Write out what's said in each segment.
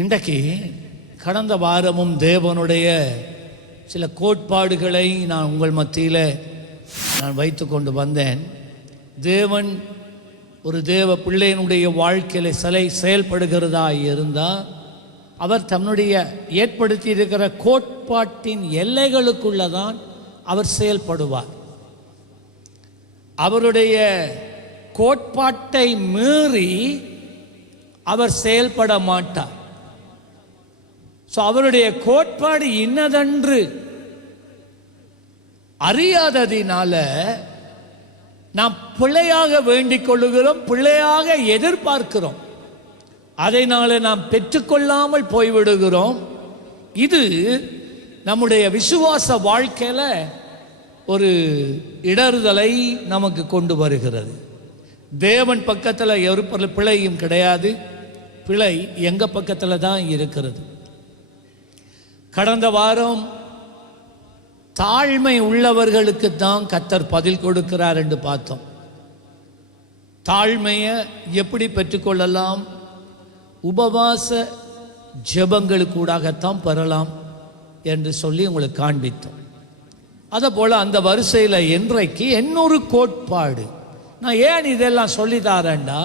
இன்றைக்கு கடந்த வாரமும் தேவனுடைய சில கோட்பாடுகளை நான் உங்கள் மத்தியில் நான் வைத்து கொண்டு வந்தேன். தேவன் ஒரு தேவ பிள்ளையினுடைய வாழ்க்கையில் செயல்படுகிறதா இருந்தால் அவர் தன்னுடைய ஏற்படுத்தி இருக்கிற கோட்பாட்டின் எல்லைகளுக்குள்ள தான் அவர் செயல்படுவார். அவருடைய கோட்பாட்டை மீறி அவர் செயல்பட மாட்டார். அவருடைய கோட்பாடு இன்னதென்று அறியாததினால நாம் பிள்ளையாக வேண்டிக் கொள்ளுகிறோம், பிள்ளையாக எதிர்பார்க்கிறோம். அதனால நாம் பெற்றுக்கொள்ளாமல் போய்விடுகிறோம். இது நம்முடைய விசுவாச வாழ்க்கையில் ஒரு இடறுதலை நமக்கு கொண்டு வருகிறது. தேவன் பக்கத்தில் ஒரு பிழையும் கிடையாது, பிழை எங்க பக்கத்தில் தான் இருக்கிறது. கடந்த வாரம் தாழ்மை உள்ளவர்களுக்கு தான் கர்த்தர் பதில் கொடுக்கிறார் என்று பார்த்தோம். தாழ்மையை எப்படி பெற்றுக்கொள்ளலாம்? உபவாச ஜெபங்களுக்கூடாகத்தான் பெறலாம் என்று சொல்லி உங்களுக்கு காண்பித்தோம். அதை போல அந்த வரிசையில் இன்றைக்கு இன்னொரு கோட்பாடு. நான் ஏன் இதெல்லாம் சொல்லித்தாரேன்டா,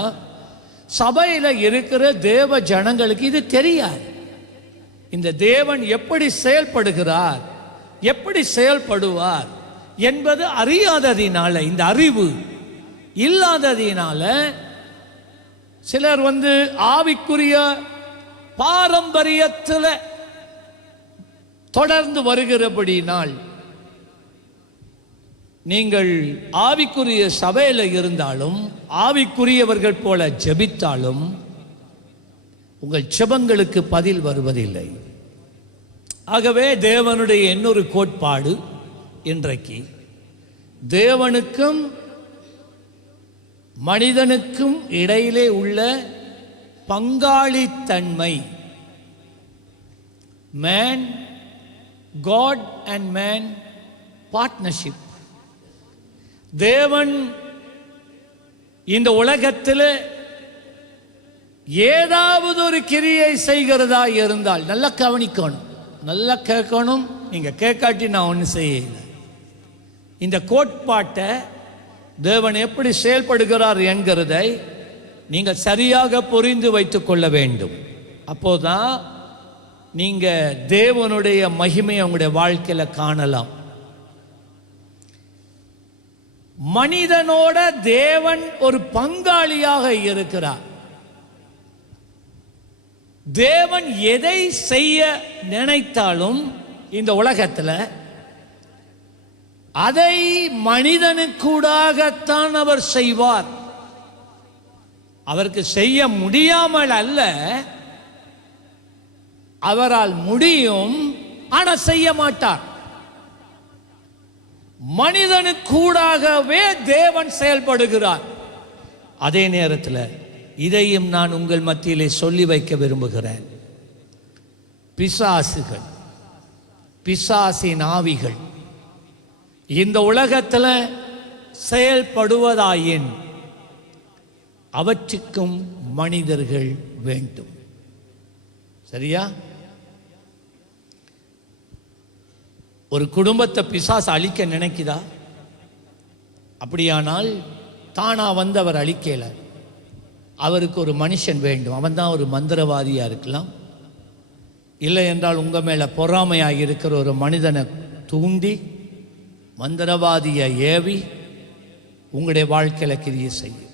சபையில் இருக்கிற தேவ ஜனங்களுக்கு இது தெரியாது. இந்த தேவன் எப்படி செயல்படுகிறார், எப்படி செயல்படுவார் என்பது அறியாததினால, இந்த அறிவு இல்லாததினால சிலர் ஆவிக்குரிய பாரம்பரியத்தில் தொடர்ந்து வருகிறபடினால் நீங்கள் ஆவிக்குரிய சபையில் இருந்தாலும் ஆவிக்குரியவர்கள் போல ஜெபித்தாலும் உங்கள் ஜெபங்களுக்கு பதில் வருவதில்லை. ஆகவே தேவனுடைய இன்னொரு கோட்பாடு இன்றைக்கு தேவனுக்கும் மனிதனுக்கும் இடையிலே உள்ள பங்காளித்தன்மை, man God and man partnership. தேவன் இந்த உலகத்தில் ஏதாவது ஒரு கிரியை செய்கிறதா இருந்தால் நல்லா கவனிக்கணும், நல்லா கேட்கணும். நீங்க கேட்காட்டி நான் ஒன்றும் செய்யல. இந்த கோட்பாட்டை தேவன் எப்படி செயல்படுகிறார் என்கிறதை நீங்கள் சரியாக புரிந்து வைத்துக் கொள்ள வேண்டும். அப்போதான் நீங்க தேவனுடைய மகிமையை உங்களுடைய வாழ்க்கையில காணலாம். மனிதனோட தேவன் ஒரு பங்காளியாக இருக்கிறார். தேவன் எதை செய்ய நினைத்தாலும் இந்த உலகத்தில் அதை மனிதனுக்கூடாகத்தான் அவர் செய்வார். அவருக்கு செய்ய முடியாமல் அல்ல, அவரால் முடியும், ஆனால் செய்ய மாட்டார். மனிதனுக்கூடாகவே தேவன் செயல்படுகிறார். அதே நேரத்தில் இதையும் நான் உங்கள் மத்தியிலே சொல்லி வைக்க விரும்புகிறேன். பிசாசுகள், பிசாசின் ஆவிகள் இந்த உலகத்தில் செயல்படுவதாயின் அவற்றுக்கும் மனிதர்கள் வேண்டும். சரியா? ஒரு குடும்பத்தை பிசாசு அழிக்க நினைக்குதா? அப்படியானால் தானா அவர் அழிக்கல. அவருக்கு ஒரு மனுஷன் வேண்டும். அவன் தான் ஒரு மந்திரவாதியாக இருக்கலாம், இல்லை என்றால் உங்கள் மேலே பொறாமையாக இருக்கிற ஒரு மனிதனை தூண்டி மந்திரவாதியை ஏவி உங்களுடைய வாழ்க்கையில் கிரியை செய்யும்.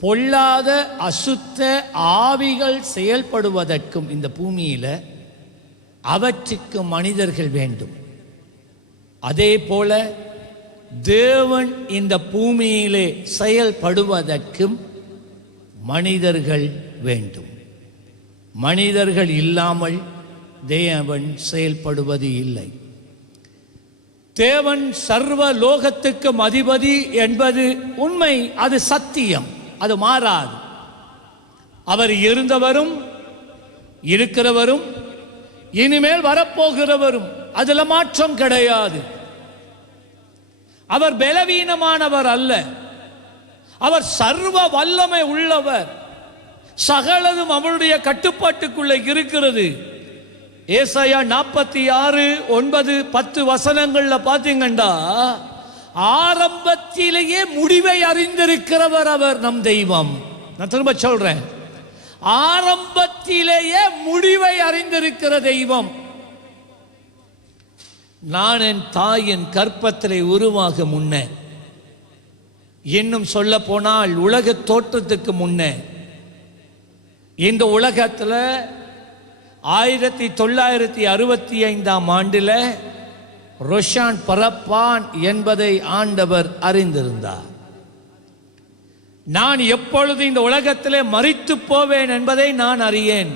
பொல்லாத அசுத்த ஆவிகள் செயல்படுவதற்கும் இந்த பூமியில் அவற்றுக்கு மனிதர்கள் வேண்டும். அதே போல தேவன் இந்த பூமியிலே செயல்படுவதற்கும் மனிதர்கள் வேண்டும். மனிதர்கள் இல்லாமல் தேவன் செயல்படுவது இல்லை. தேவன் சர்வ லோகத்துக்கும் அதிபதி என்பது உண்மை, அது சத்தியம், அது மாறாது. அவர் இருந்தவரும் இருக்கிறவரும் இனிமேல் வரப்போகிறவரும், அதில் மாற்றம் கிடையாது. அவர் பலவீனமானவர் அல்ல, அவர் சர்வ வல்லமை உள்ளவர். சகலதும் அவருடைய கட்டுப்பாட்டுக்குள்ள இருக்கிறது. ஏசாயா 46:9-10 வசனங்கள்ல பாத்தீங்கன்னா, ஆரம்பத்திலேயே முடிவை அறிந்திருக்கிறவர் அவர் நம் தெய்வம். நான் திரும்ப சொல்றேன், ஆரம்பத்திலேயே முடிவை அறிந்திருக்கிற தெய்வம். நான் என் தாயின் கற்பத்திலே உருவாக முன்னே, இன்னும் சொல்ல போனால் உலக தோற்றத்துக்கு முன்னே, இந்த உலகத்தில் 1965ஆம் ஆண்டில் ரோஷான் பரப்பான் என்பதை ஆண்டவர் அறிந்திருந்தார். நான் எப்பொழுது இந்த உலகத்திலே மரித்து போவேன் என்பதை நான் அறியேன்.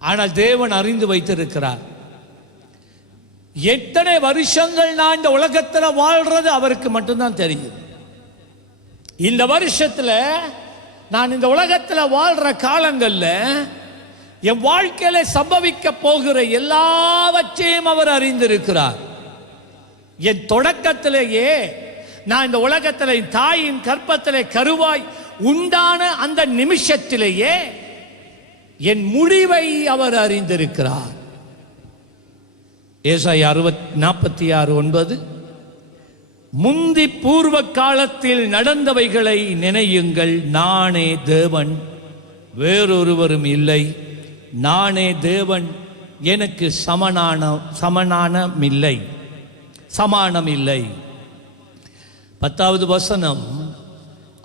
ஆனால் தேவன் அறிந்து வைத்திருக்கிறார். எத்தனை வருஷங்கள் நான் இந்த உலகத்தில் வாழ்றது அவருக்கு மட்டும்தான் தெரியும். இந்த வருஷத்தில் நான் இந்த உலகத்தில் வாழ்ற காலங்களில் என் வாழ்க்கையில சம்பவிக்க போகிற எல்லாவற்றையும் அவர் அறிந்திருக்கிறார். என் தொடக்கத்திலேயே நான் இந்த உலகத்தில் தாயின் கற்பத்திலே கருவாய் உண்டான அந்த நிமிஷத்திலேயே என் முடிவை அவர் அறிந்திருக்கிறார். ஏசாயா 46:9, முந்தி பூர்வ காலத்தில் நடந்தவைகளை நினையுங்கள், நானே தேவன், வேறொருவரும் இல்லை. நானே தேவன், எனக்கு சமானமில்லை. 10வது வசனம்,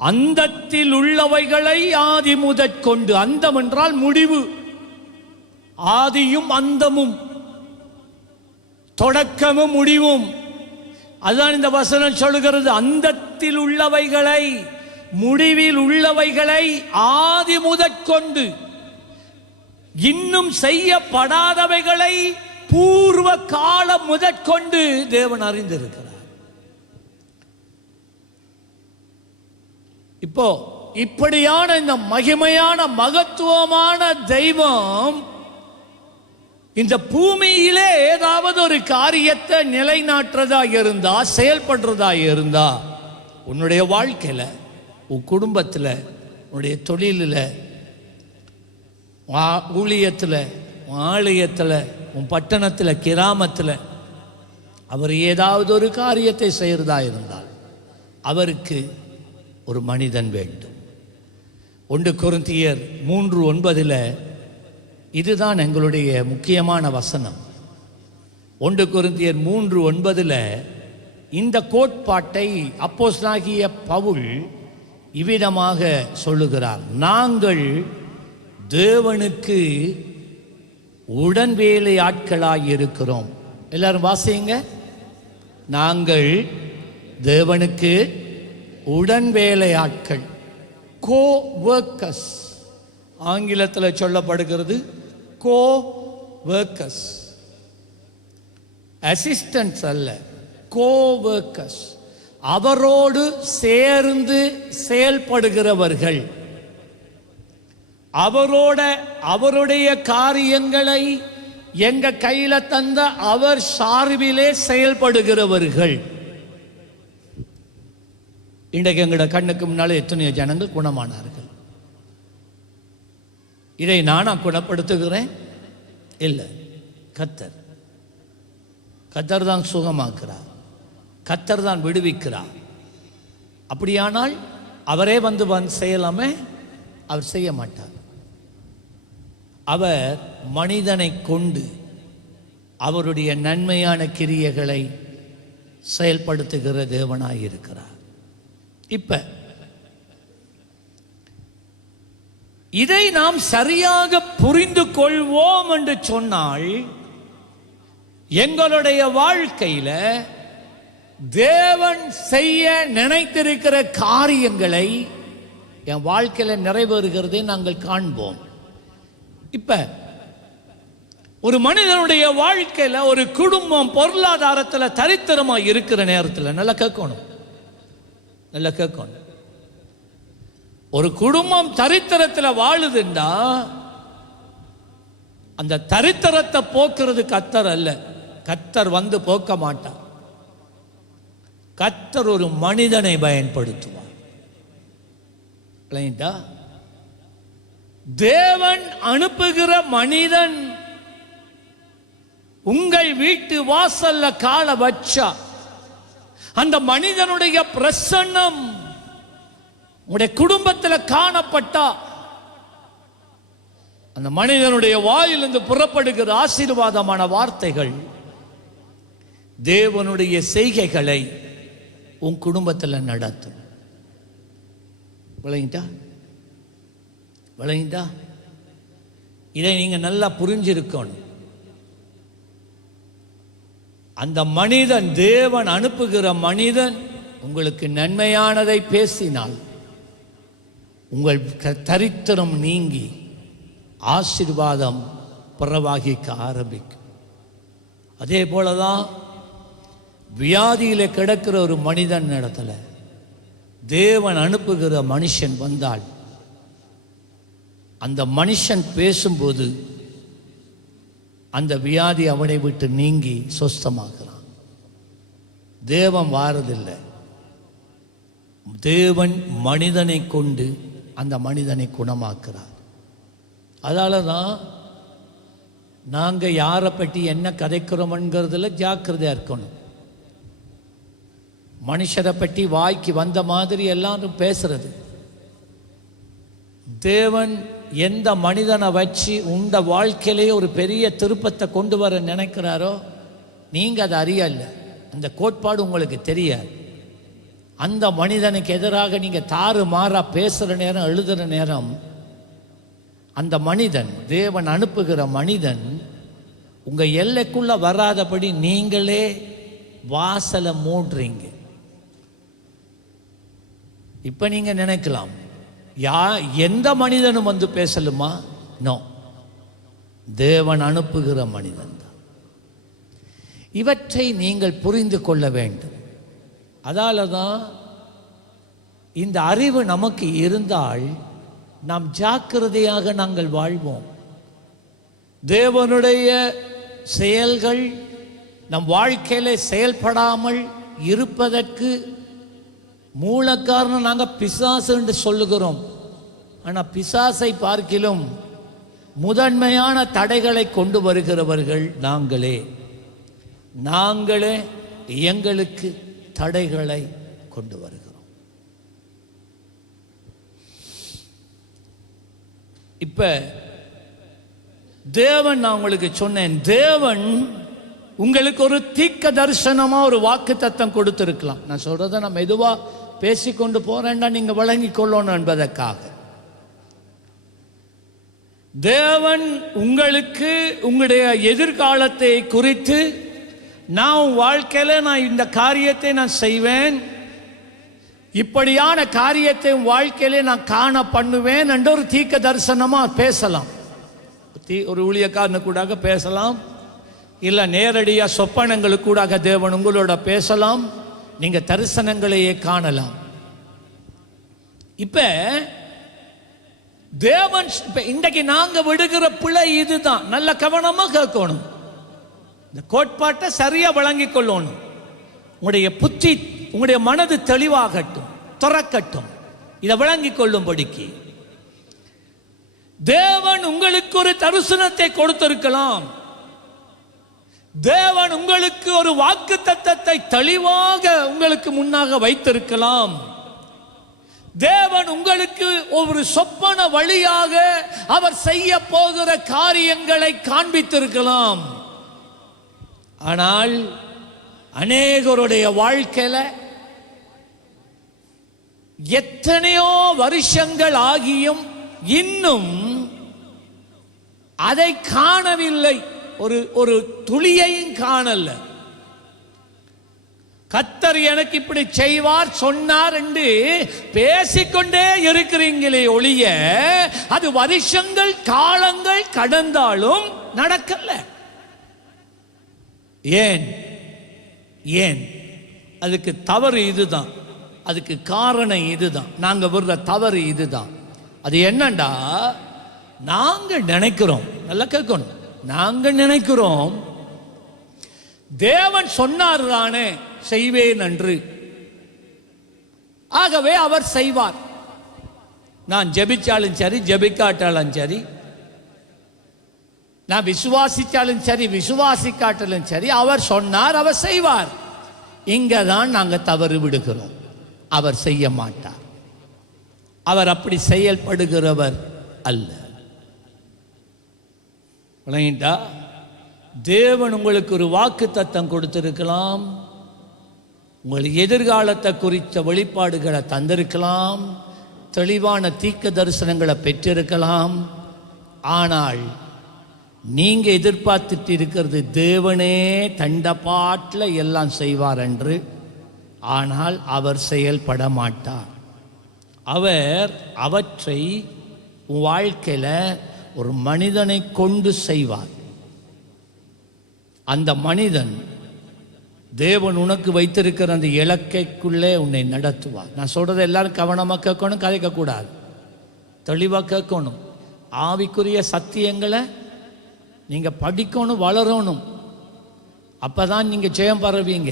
அந்தத்தில் உள்ளவைகளை ஆதி முதற்கொண்டு. அந்தம் என்றால் முடிவு, ஆதியும் அந்தமும், தொடக்கமும் முடிவும். அதுதான் இந்த வசனம் சொல்லுகிறது. அந்தத்தில் உள்ளவைகளை, முடிவில் உள்ளவைகளை ஆதி முதற்கொண்டு, இன்னும் செய்யப்படாதவைகளை பூர்வ காலம் முதற்கொண்டு தேவன் அறிந்திருக்கிறார். இப்போ இப்படியான இந்த மகிமையான மகத்துவமான தெய்வம் இந்த பூமியிலே ஏதாவது ஒரு காரியத்தை நிலைநாட்டுறதா இருந்தா, செயல்படுறதா இருந்தா, உன்னுடைய வாழ்க்கையில, உன் குடும்பத்தில், உன்னுடைய தொழிலில், ஊழியத்தில், ஆலயத்தில், உன் பட்டணத்தில், கிராமத்தில் அவர் ஏதாவது ஒரு காரியத்தை செய்கிறதா இருந்தால் அவருக்கு ஒரு மனிதன் வேண்டும். 1 கொரிந்தியர் 3:9 இதுதான் எங்களுடைய முக்கியமான வசனம். 1 கொரிந்தியர் 3:9 இந்த கோட்பாட்டை அப்போஸ்தலனாகிய பவுல் இவ்விதமாக சொல்லுகிறார். நாங்கள் தேவனுக்கு உடன் வேலை ஆட்களாய் இருக்கிறோம். எல்லாரும் வாசிங்க. நாங்கள் தேவனுக்கு உடன் வேலை ஆட்கள், கோ ஒர்க்கர்ஸ். ஆங்கிலத்தில் சொல்லப்படுகிறது கோ ஒர்க்கர்ஸ், அசிஸ்டன்ட்ஸ் அல்ல, கோ ஒர்க்கர்ஸ். அவரோடு சேர்ந்து செயல்படுகிறவர்கள், அவருடைய காரியங்களை எங்க கையில தந்த அவர் சார்பிலே செயல்படுகிறவர்கள். இன்றைக்கு எங்களோட கண்ணுக்கு முன்னாலே எத்தனையோ ஜனங்கள் குணமானார்கள். இதை நானா குணப்படுத்துகிறேன்? இல்லை, கர்த்தர் தான் சுகமாக்குறார், கர்த்தர் தான் விடுவிக்கிறார். அப்படியானால் அவரே வந்து செய்யலாமே? அவர் செய்ய மாட்டார். அவர் மனிதனை கொண்டு அவருடைய நன்மையான கிரியைகளை செயல்படுத்துகிற தேவனாய் இருக்கிறார். இப்ப இதை நாம் சரியாக புரிந்து கொள்வோம் என்று சொன்னால், எங்களுடைய வாழ்க்கையில தேவன் செய்ய நினைத்திருக்கிற காரியங்களை என் வாழ்க்கையில நிறைவேறுகிறதை நாங்கள் காண்போம். இப்ப ஒரு மனிதனுடைய வாழ்க்கையில, ஒரு குடும்பம் பொருளாதாரத்தில் தரித்திரமா இருக்கிற நேரத்தில் நல்லா கேட்கணும், நல்லா கேட்கணும். ஒரு குடும்பம் தரித்திரத்தில் வாழுதுண்டா அந்த தரித்திரத்தை போக்குறது கர்த்தர் அல்ல. கர்த்தர் வந்து போக்க மாட்டார். கர்த்தர் ஒரு மனிதனை பயன்படுத்துவார். தேவன் அனுப்புகிற மனிதன் உங்கள் வீட்டு வாசல்ல கால வச்சா அந்த மனிதனுடைய பிரசன்னம் உங்களுடைய குடும்பத்தில் காணப்பட்டா அந்த மனிதனுடைய வாயிலிருந்து புறப்படுகிற ஆசீர்வாதமான வார்த்தைகள் தேவனுடைய செய்கைகளை உன் குடும்பத்தில் நடத்தும். விளங்கிட்டா? இதை நீங்க நல்லா புரிஞ்சிருக்கணும். அந்த மனிதன், தேவன் அனுப்புகிற மனிதன் உங்களுக்கு நன்மையானதை பேசினால் உங்கள் தரித்திரம் நீங்கி ஆசீர்வாதம் பிரவாகிக்க ஆரம்பிக்கும். அதே போலதான் வியாதியில கிடக்கிற ஒரு மனிதன் இடத்துல தேவன் அனுப்புகிற மனுஷன் வந்தால் அந்த மனுஷன் பேசும்போது அந்த வியாதி அவனை விட்டு நீங்கி சொஸ்தமாகிறான். தேவன் வாரதில்லை, தேவன் மனிதனை கொண்டு அந்த மனிதனை குணமாக்குறார். அதனால தான் நாங்கள் யாரை பற்றி என்ன கதைக்கிறோம்ங்கிறதுல ஜாக்கிரதையாக இருக்கணும். மனுஷரை பற்றி வாய்க்கு வந்த மாதிரி எல்லாரும் பேசுறது. தேவன் எந்த மனிதனை வச்சு உண்ட வாழ்க்கையிலேயே ஒரு பெரிய திருப்பத்தை கொண்டு வர நினைக்கிறாரோ நீங்கள் அதை அறியல, அந்த கோட்பாடு உங்களுக்கு தெரியாது. அந்த மனிதனுக்கு எதிராக நீங்கள் தாறு மாறா பேசுகிற நேரம், எழுதுகிற நேரம், அந்த மனிதன், தேவன் அனுப்புகிற மனிதன் உங்கள் எல்லைக்குள்ளே வராதபடி நீங்களே வாசலை மூடுறீங்க. இப்போ நீங்கள் நினைக்கலாம், எந்த மனிதனும் வந்து பேசலுமா? நோ, தேவன் அனுப்புகிற மனிதன் தான். இவற்றை நீங்கள் புரிந்து கொள்ள வேண்டும். அதால தான் இந்த அறிவு நமக்கு இருந்தால் நாம் ஜாக்கிரதையாக நாங்கள் வாழ்வோம். தேவனுடைய செயல்கள் நம் வாழ்க்கையில செயல்படாமல் இருப்பதற்கு மூல காரணம் நாங்கள் பிசாசு என்று சொல்லுகிறோம். ஆனால் பிசாசை பார்க்கிலும் முதன்மையான தடைகளை கொண்டு வருகிறவர்கள் நாங்களே எங்களுக்கு தடைகளை கொண்டு வருகிறோம். இப்ப தேவன், நான் உங்களுக்கு சொன்னேன், தேவன் உங்களுக்கு ஒரு தீர்க்க தரிசனமா ஒரு வாக்கு தத்தம் கொடுத்திருக்கலாம். நான் சொல்றத நான் மெதுவா பேசிக்கொண்டு போறேன்டா நீங்க விளங்கி கொள்ளணும் என்பதற்காக. தேவன் உங்களுக்கு உங்களுடைய எதிர்காலத்தை குறித்து, நான் வாழ்க்கையில நான் இந்த காரியத்தை நான் செய்வேன், இப்படியான காரியத்தை வாழ்க்கையிலே நான் காண பண்ணுவேன் என்ற ஒரு தீர்க்க தரிசனமா பேசலாம். ஒரு ஊழியக்காரனு கூட பேசலாம், இல்லை நேரடியாக சொப்பனங்களுக்கு கூட தேவன் உங்களோட பேசலாம். நீங்க தரிசனங்களையே காணலாம். இப்ப தேவன், இன்றைக்கு நாங்க விடுகிற பிழை இதுதான். நல்ல கவனமா கேட்கணும், இந்த கோட்பாட்டை சரியா வழங்கிக் கொள்ளணும். உங்களுடைய புத்தி, உங்களுடைய மனது தெளிவாகட்டும், துறக்கட்டும், இதை விளங்கிக் கொள்ளும்படிக்கு. தேவன் உங்களுக்கு ஒரு தரிசனத்தை கொடுத்திருக்கலாம். தேவன் உங்களுக்கு ஒரு வாக்கு தத்தத்தை தெளிவாக உங்களுக்கு முன்னாக வைத்திருக்கலாம். தேவன் உங்களுக்கு ஒரு சொப்பன வழியாக அவர் செய்ய போகிற காரியங்களை காண்பித்திருக்கலாம். ஆனால் அநேகருடைய வாழ்க்கையில எத்தனையோ வருஷங்கள் ஆகியும் இன்னும் அதை காணவில்லை, ஒரு துளியையும் காணல. கர்த்தர் எனக்கு இப்படி செய்வார் சொன்னார் என்று பேசிக்கொண்டே இருக்கிறீங்களே ஒழிய அது வருஷங்கள் காலங்கள் கடந்தாலும் நடக்கல. ஏன் அதுக்கு தவறு இதுதான், அதுக்கு காரணம் இதுதான், நாங்க விடுற தவறு இதுதான். அது என்னண்டா, நாங்க நினைக்கிறோம், நல்லா கேட்கணும், நாங்க நினைக்கிறோம் தேவன் சொன்னார் தானே செய்வேன் என்று, ஆகவே அவர் செய்வார். நான் ஜெபிச்சாலும் சரி ஜெபிக்காட்டாலும் சரி, நான் விசுவாசிச்சாலும் சரி விசுவாசிக்காட்டாலும் சரி, அவர் சொன்னார், அவர் செய்வார். இங்க தான் நாங்கள் தவறு விடுகிறோம். அவர் செய்ய மாட்டார். அவர் அப்படி செயல்படுகிறவர் அல்ல. விளங்கிட்டா? தேவன் உங்களுக்கு ஒரு வாக்கு தத்தம் கொடுத்திருக்கலாம், உங்கள் எதிர்காலத்தை குறித்த வெளிப்பாடுகளை தந்திருக்கலாம், தெளிவான தீர்க்க தரிசனங்களை பெற்றிருக்கலாம். ஆனால் நீங்க எதிர்பார்த்துட்டு இருக்கிறது தேவனே தண்டபாட்டில் எல்லாம் செய்வார் என்று. ஆனால் அவர் செயல்பட மாட்டார். அவர் அவற்றை வாழ்க்கையில் ஒரு மனிதனை கொண்டு செய்வார். அந்த மனிதன் தேவன் உனக்கு வைத்திருக்கிற அந்த இலக்கைக்குள்ளே உன்னை நடத்துவார். நான் சொல்றதை எல்லாரும் கவனமாக கேட்கணும், கதைக்கக்கூடாது, தெளிவாக கேட்கணும். ஆவிக்குரிய சத்தியங்களை நீங்க படிக்கணும், வளரணும். அப்பதான் நீங்க ஜெயம் பெறுவீங்க.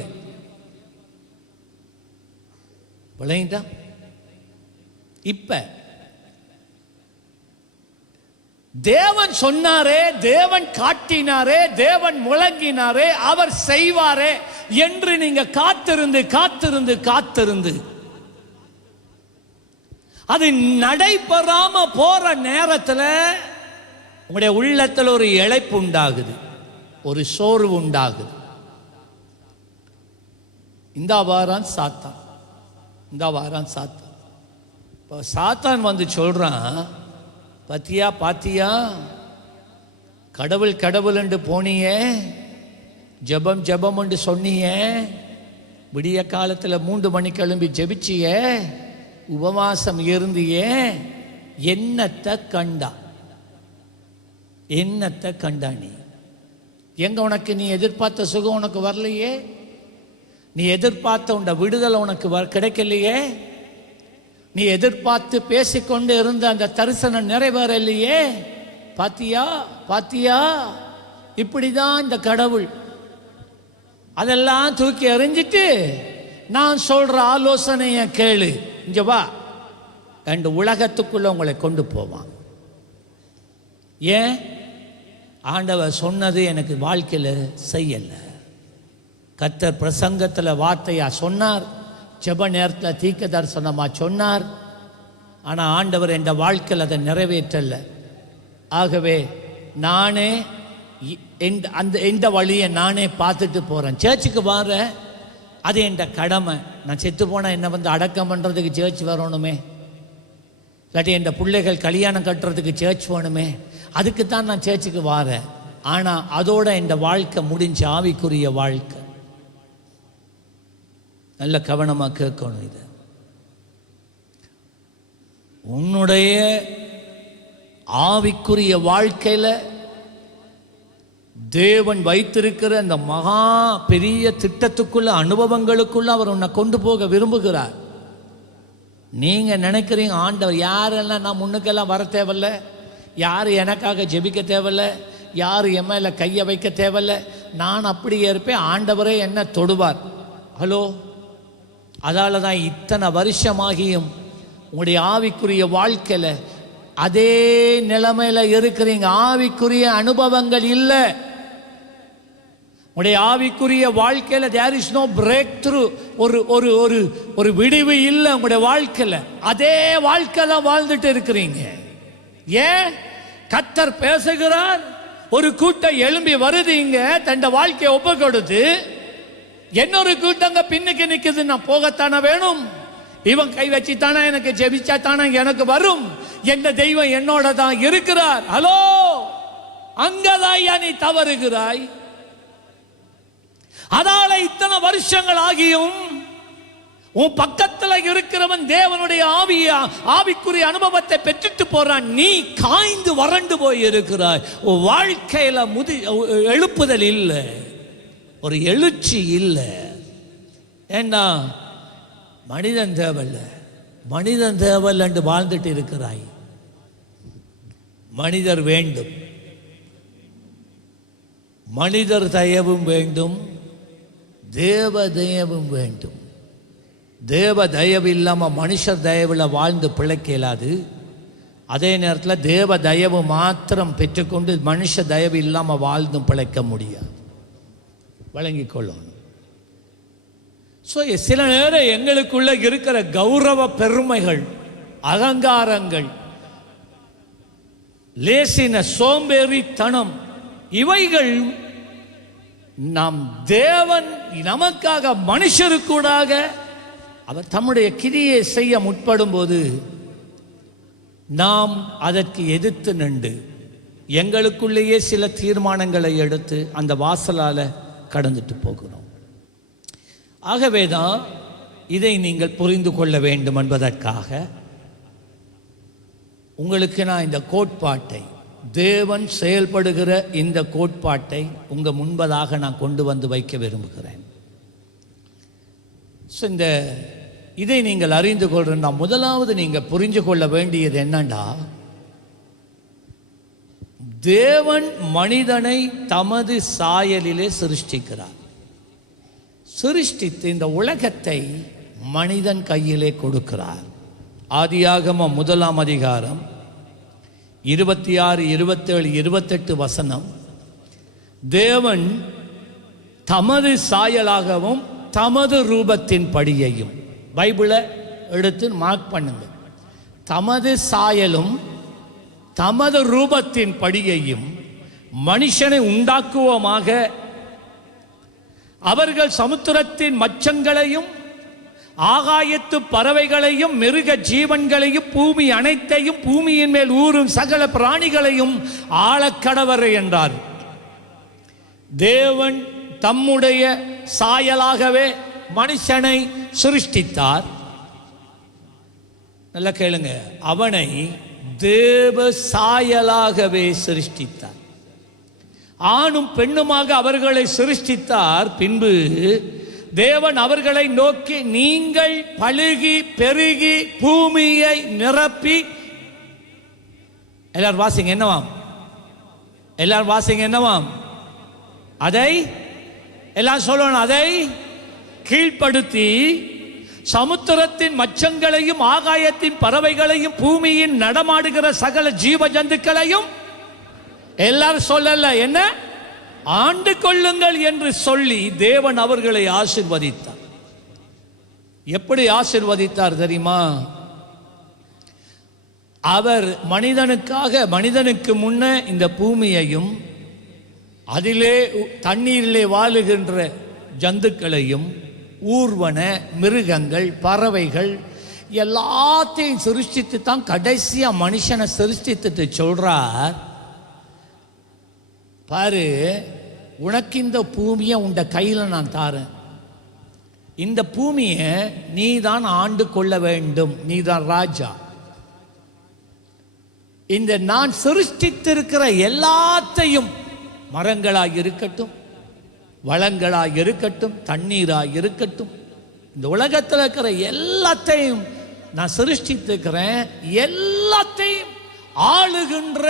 விளங்கிட்டா? இப்ப தேவன் சொன்னாரே, தேவன் காட்டினாரே, தேவன் முழங்கினாரே, அவர் செய்வாரே என்று நீங்க காத்திருந்து காத்திருந்து காத்திருந்து அது நடைபெறாம போற நேரத்தில் உங்களுடைய உள்ளத்தில் ஒரு இளைப்பு உண்டாகுது, ஒரு சோர்வு உண்டாகுது. இந்த வாரம் சாத்தான், இந்த வாரம் சாத்தான். இப்போ சாத்தான் வந்து சொல்றான், பாத்தியா பாத்தியா, கடவுள் கடவுள் என்று போனியே, ஜபம் ஜபம் என்று சொன்னியே, விடிய காலத்தில் 3 மணிக்கு எழும்பி ஜெபிச்சியே, உபவாசம் இருந்தியே, என்னத்தை கண்டா? என்னத்தை கண்டா? நீ எங்க உனக்கு நீ எதிர்பார்த்த சுகம் உனக்கு வரலையே, நீ எதிர்பார்த்த உண்ட விடுதலை உனக்கு கிடைக்கலையே, நீ எதிர்பார்த்து பேசிக்கொண்டு இருந்த அந்த தரிசனம் நிறைவேறலையே. பாத்தியா பாத்தியா, இப்படிதான் இந்த கடவுள். அதெல்லாம் தூக்கி எறிஞ்சிட்டு நான் சொல்ற ஆலோசனைய கேளு, இங்க வா, ரெண்டு உலகத்துக்குள்ள உங்களை கொண்டு போவான். ஏன்? ஆண்டவர் சொன்னது எனக்கு வாழ்க்கையில் செய்யல. கர்த்தர் பிரசங்கத்தில் வார்த்தையா சொன்னார், ஜெப நேரத்தில் தீர்க்க தரிசனமா சொன்னார். ஆனால் ஆண்டவர் என் வாழ்க்கையில் அதை நிறைவேற்றல. ஆகவே நானே இந்த வழியை நானே பார்த்துட்டு போகிறேன். சர்ச்சுக்கு வர அது என் கடமை. நான் செத்து போனால் என்னை வந்து அடக்கம் பண்ணுறதுக்கு சர்ச் வரணுமே, இல்லாட்டி என் பிள்ளைகள் கல்யாணம் கட்டுறதுக்கு சர்ச் வேணுமே, அதுக்கு தான் நான் சர்ச்சுக்கு வாரேன். ஆனால் அதோட என் வாழ்க்கை முடிஞ்ச ஆவிக்குரிய வாழ்க்கை. நல்ல கவனமாக கேட்கணும். இது உன்னுடைய ஆவிக்குரிய வாழ்க்கையில் தேவன் வைத்திருக்கிற அந்த மகா பெரிய திட்டத்துக்குள்ள அனுபவங்களுக்குள்ள அவர் உன்னை கொண்டு போக விரும்புகிறார். நீங்க நினைக்கிறீங்க ஆண்டவர் யாரெல்லாம் நான் முன்னுக்கெல்லாம் வர தேவையில்ல, யார் எனக்காக ஜெபிக்க தேவையில்ல, யார் என் மேல கையை வைக்க தேவையில்ல, நான் அப்படியே இருப்பேன், ஆண்டவரே என்ன தொடுவார். ஹலோ, அதால தான் இத்தனை வருஷமாகியும் உங்களுடைய ஆவிக்குரிய வாழ்க்கையில் அதே நிலைமையில இருக்கிறீங்க. ஆவிக்குரிய அனுபவங்கள் இல்லை. உங்களுடைய ஆவிக்குரிய வாழ்க்கையில் there is no breakthrough, ஒரு ஒரு ஒரு ஒரு விடிவு இல்லை உங்களுடைய வாழ்க்கையில். அதே வாழ்க்கையில வாழ்ந்துட்டு இருக்கிறீங்க. ஏன்? கர்த்தர் பேசுகிறார், ஒரு கூட்டம் எழும்பி வருதுங்க, தன் வாழ்க்கையை ஒப்பு கொடுத்து. இன்னொரு கூட்டங்க பின்னுக்கு நிற்குது, நான் போகத்தானே வேணும், இவன் கை வச்சுத்தானே எனக்கு ஜெபிச்சா தானே எனக்கு வரும், எந்த தெய்வம் என்னோட தான் இருக்கிறார். ஹலோ, அங்கதான் நீ தவறுகிறாய். அதால இத்தனை வருஷங்கள் ஆகியும் உன் பக்கத்தில் இருக்கிறவன் தேவனுடைய ஆவிக்குரிய அனுபவத்தை பெற்றுட்டு போறான். நீ காய்ந்து வறண்டு போய் இருக்கிறாய். உன் வாழ்க்கையில எழுப்புதல் இல்லை, ஒரு எழுச்சி இல்லை. ஏன்னா மனிதன் தேவையில்ல, மனிதன் தேவையில்ல என்று வாழ்ந்துட்டு இருக்கிறாய். மனிதர் வேண்டும், மனிதர் தயவும் வேண்டும், தேவ தயவும் வேண்டும். தேவ தயவு இல்லாமல் மனுஷர் தயவில் வாழ்ந்து பிழைக்க இயலாது. அதே நேரத்தில் தேவ தயவு மாத்திரம் பெற்றுக்கொண்டு மனுஷ தயவு இல்லாமல் வாழ்ந்தும் பிழைக்க முடியாது. வழங்கிக் கொள்ளணும். ஸோ சில நேரம் எங்களுக்குள்ள இருக்கிற கௌரவ பெருமைகள், அகங்காரங்கள், லேசின சோம்பேறித்தனம், இவைகள் நாம் தேவன் நமக்காக மனுஷருக்கூடாக அவர் தம்முடைய கிரியை செய்ய முற்படும் போது நாம் அதற்கு எதிர்த்து நின்று எங்களுக்குள்ளேயே சில தீர்மானங்களை எடுத்து அந்த வாசலால் கடந்துட்டு போகிறோம். ஆகவேதான் இதை நீங்கள் புரிந்து கொள்ள வேண்டும் என்பதற்காக உங்களுக்கு நான் இந்த கோட்பாட்டை, தேவன் செயல்படுகிற இந்த கோட்பாட்டை உங்கள் முன்பதாக நான் கொண்டு வந்து வைக்க விரும்புகிறேன். ஸோ இதை நீங்கள் அறிந்து கொள்றா, முதலாவது நீங்கள் புரிஞ்சு கொள்ள வேண்டியது என்னன்னா, தேவன் மனிதனை தமது சாயலிலே சிருஷ்டிக்கிறார். சிருஷ்டித்து இந்த உலகத்தை மனிதன் கையிலே கொடுக்கிறார். ஆதியாகமம் 1ஆம் அதிகாரம் 26, 27, 28 வசனம், தேவன் தமது சாயலாகவும் தமது ரூபத்தின் படியையும், பைபிளை எடுத்து மார்க் பண்ணுங்க, தமது சாயலும் தமது ரூபத்தின் படியையும் மனுஷனை உண்டாக்குவோமாக, அவர்கள் சமுத்திரத்தின் மச்சங்களையும் ஆகாயத்து பறவைகளையும் மிருக ஜீவன்களையும் பூமி அனைத்தையும் பூமியின் மேல் ஊறும் சகல பிராணிகளையும் ஆளக்கடவர் என்றார். தேவன் தம்முடைய சாயலாகவே மனுஷனை சிருஷ்டித்தார். நல்ல கேளுங்க, அவனை தேவ சாயலாகவே சிருஷ்டித்தார். ஆணும் பெண்ணுமாக அவர்களை சிருஷ்டித்தார். பின்பு தேவன் அவர்களை நோக்கி, நீங்கள் பலுகி பெருகி பூமியை நிரப்பி, எல்லாரும் வாசிங்க என்னவாம், எல்லாரும் வாசிங்க என்னவாம், அதை எல்லாம் சொல்லணும், அதை கீழ்ப்படுத்தி சமுத்திரத்தின் மச்சங்களையும் ஆகாயத்தின் பறவைகளையும் பூமியின் நடமாடுகிற சகல ஜீவ ஜந்துக்களையும் எல்லாரும் சொல்லல என்ன, ஆண்டு கொள்ளுங்கள் என்று சொல்லி தேவன் அவர்களை ஆசீர்வதித்தார். எப்படி ஆசீர்வதித்தார் தெரியுமா? அவர் மனிதனுக்கு முன்ன இந்த பூமியையும் அதிலே தண்ணீரிலே வாழுகின்ற ஜந்துக்களையும் ஊர்வன மிருகங்கள் பறவைகள் எல்லாத்தையும் சிருஷ்டித்து தான் கடைசியா மனுஷனை சிருஷ்டித்துட்டு சொல்றார், பாரு, உனக்கு இந்த பூமியை உண்ட கையில் நான் தாரேன், இந்த பூமியை நீ தான் ஆண்டு கொள்ள வேண்டும், நீ தான் ராஜா. இந்த நான் சிருஷ்டித்திருக்கிற எல்லாத்தையும், மரங்களாக இருக்கட்டும், வளங்களாக இருக்கட்டும், தண்ணீராக இருக்கட்டும், இந்த உலகத்தில் இருக்கிற எல்லாத்தையும் நான் சிருஷ்டித்திருக்கிறேன். எல்லாத்தையும் ஆளுகின்ற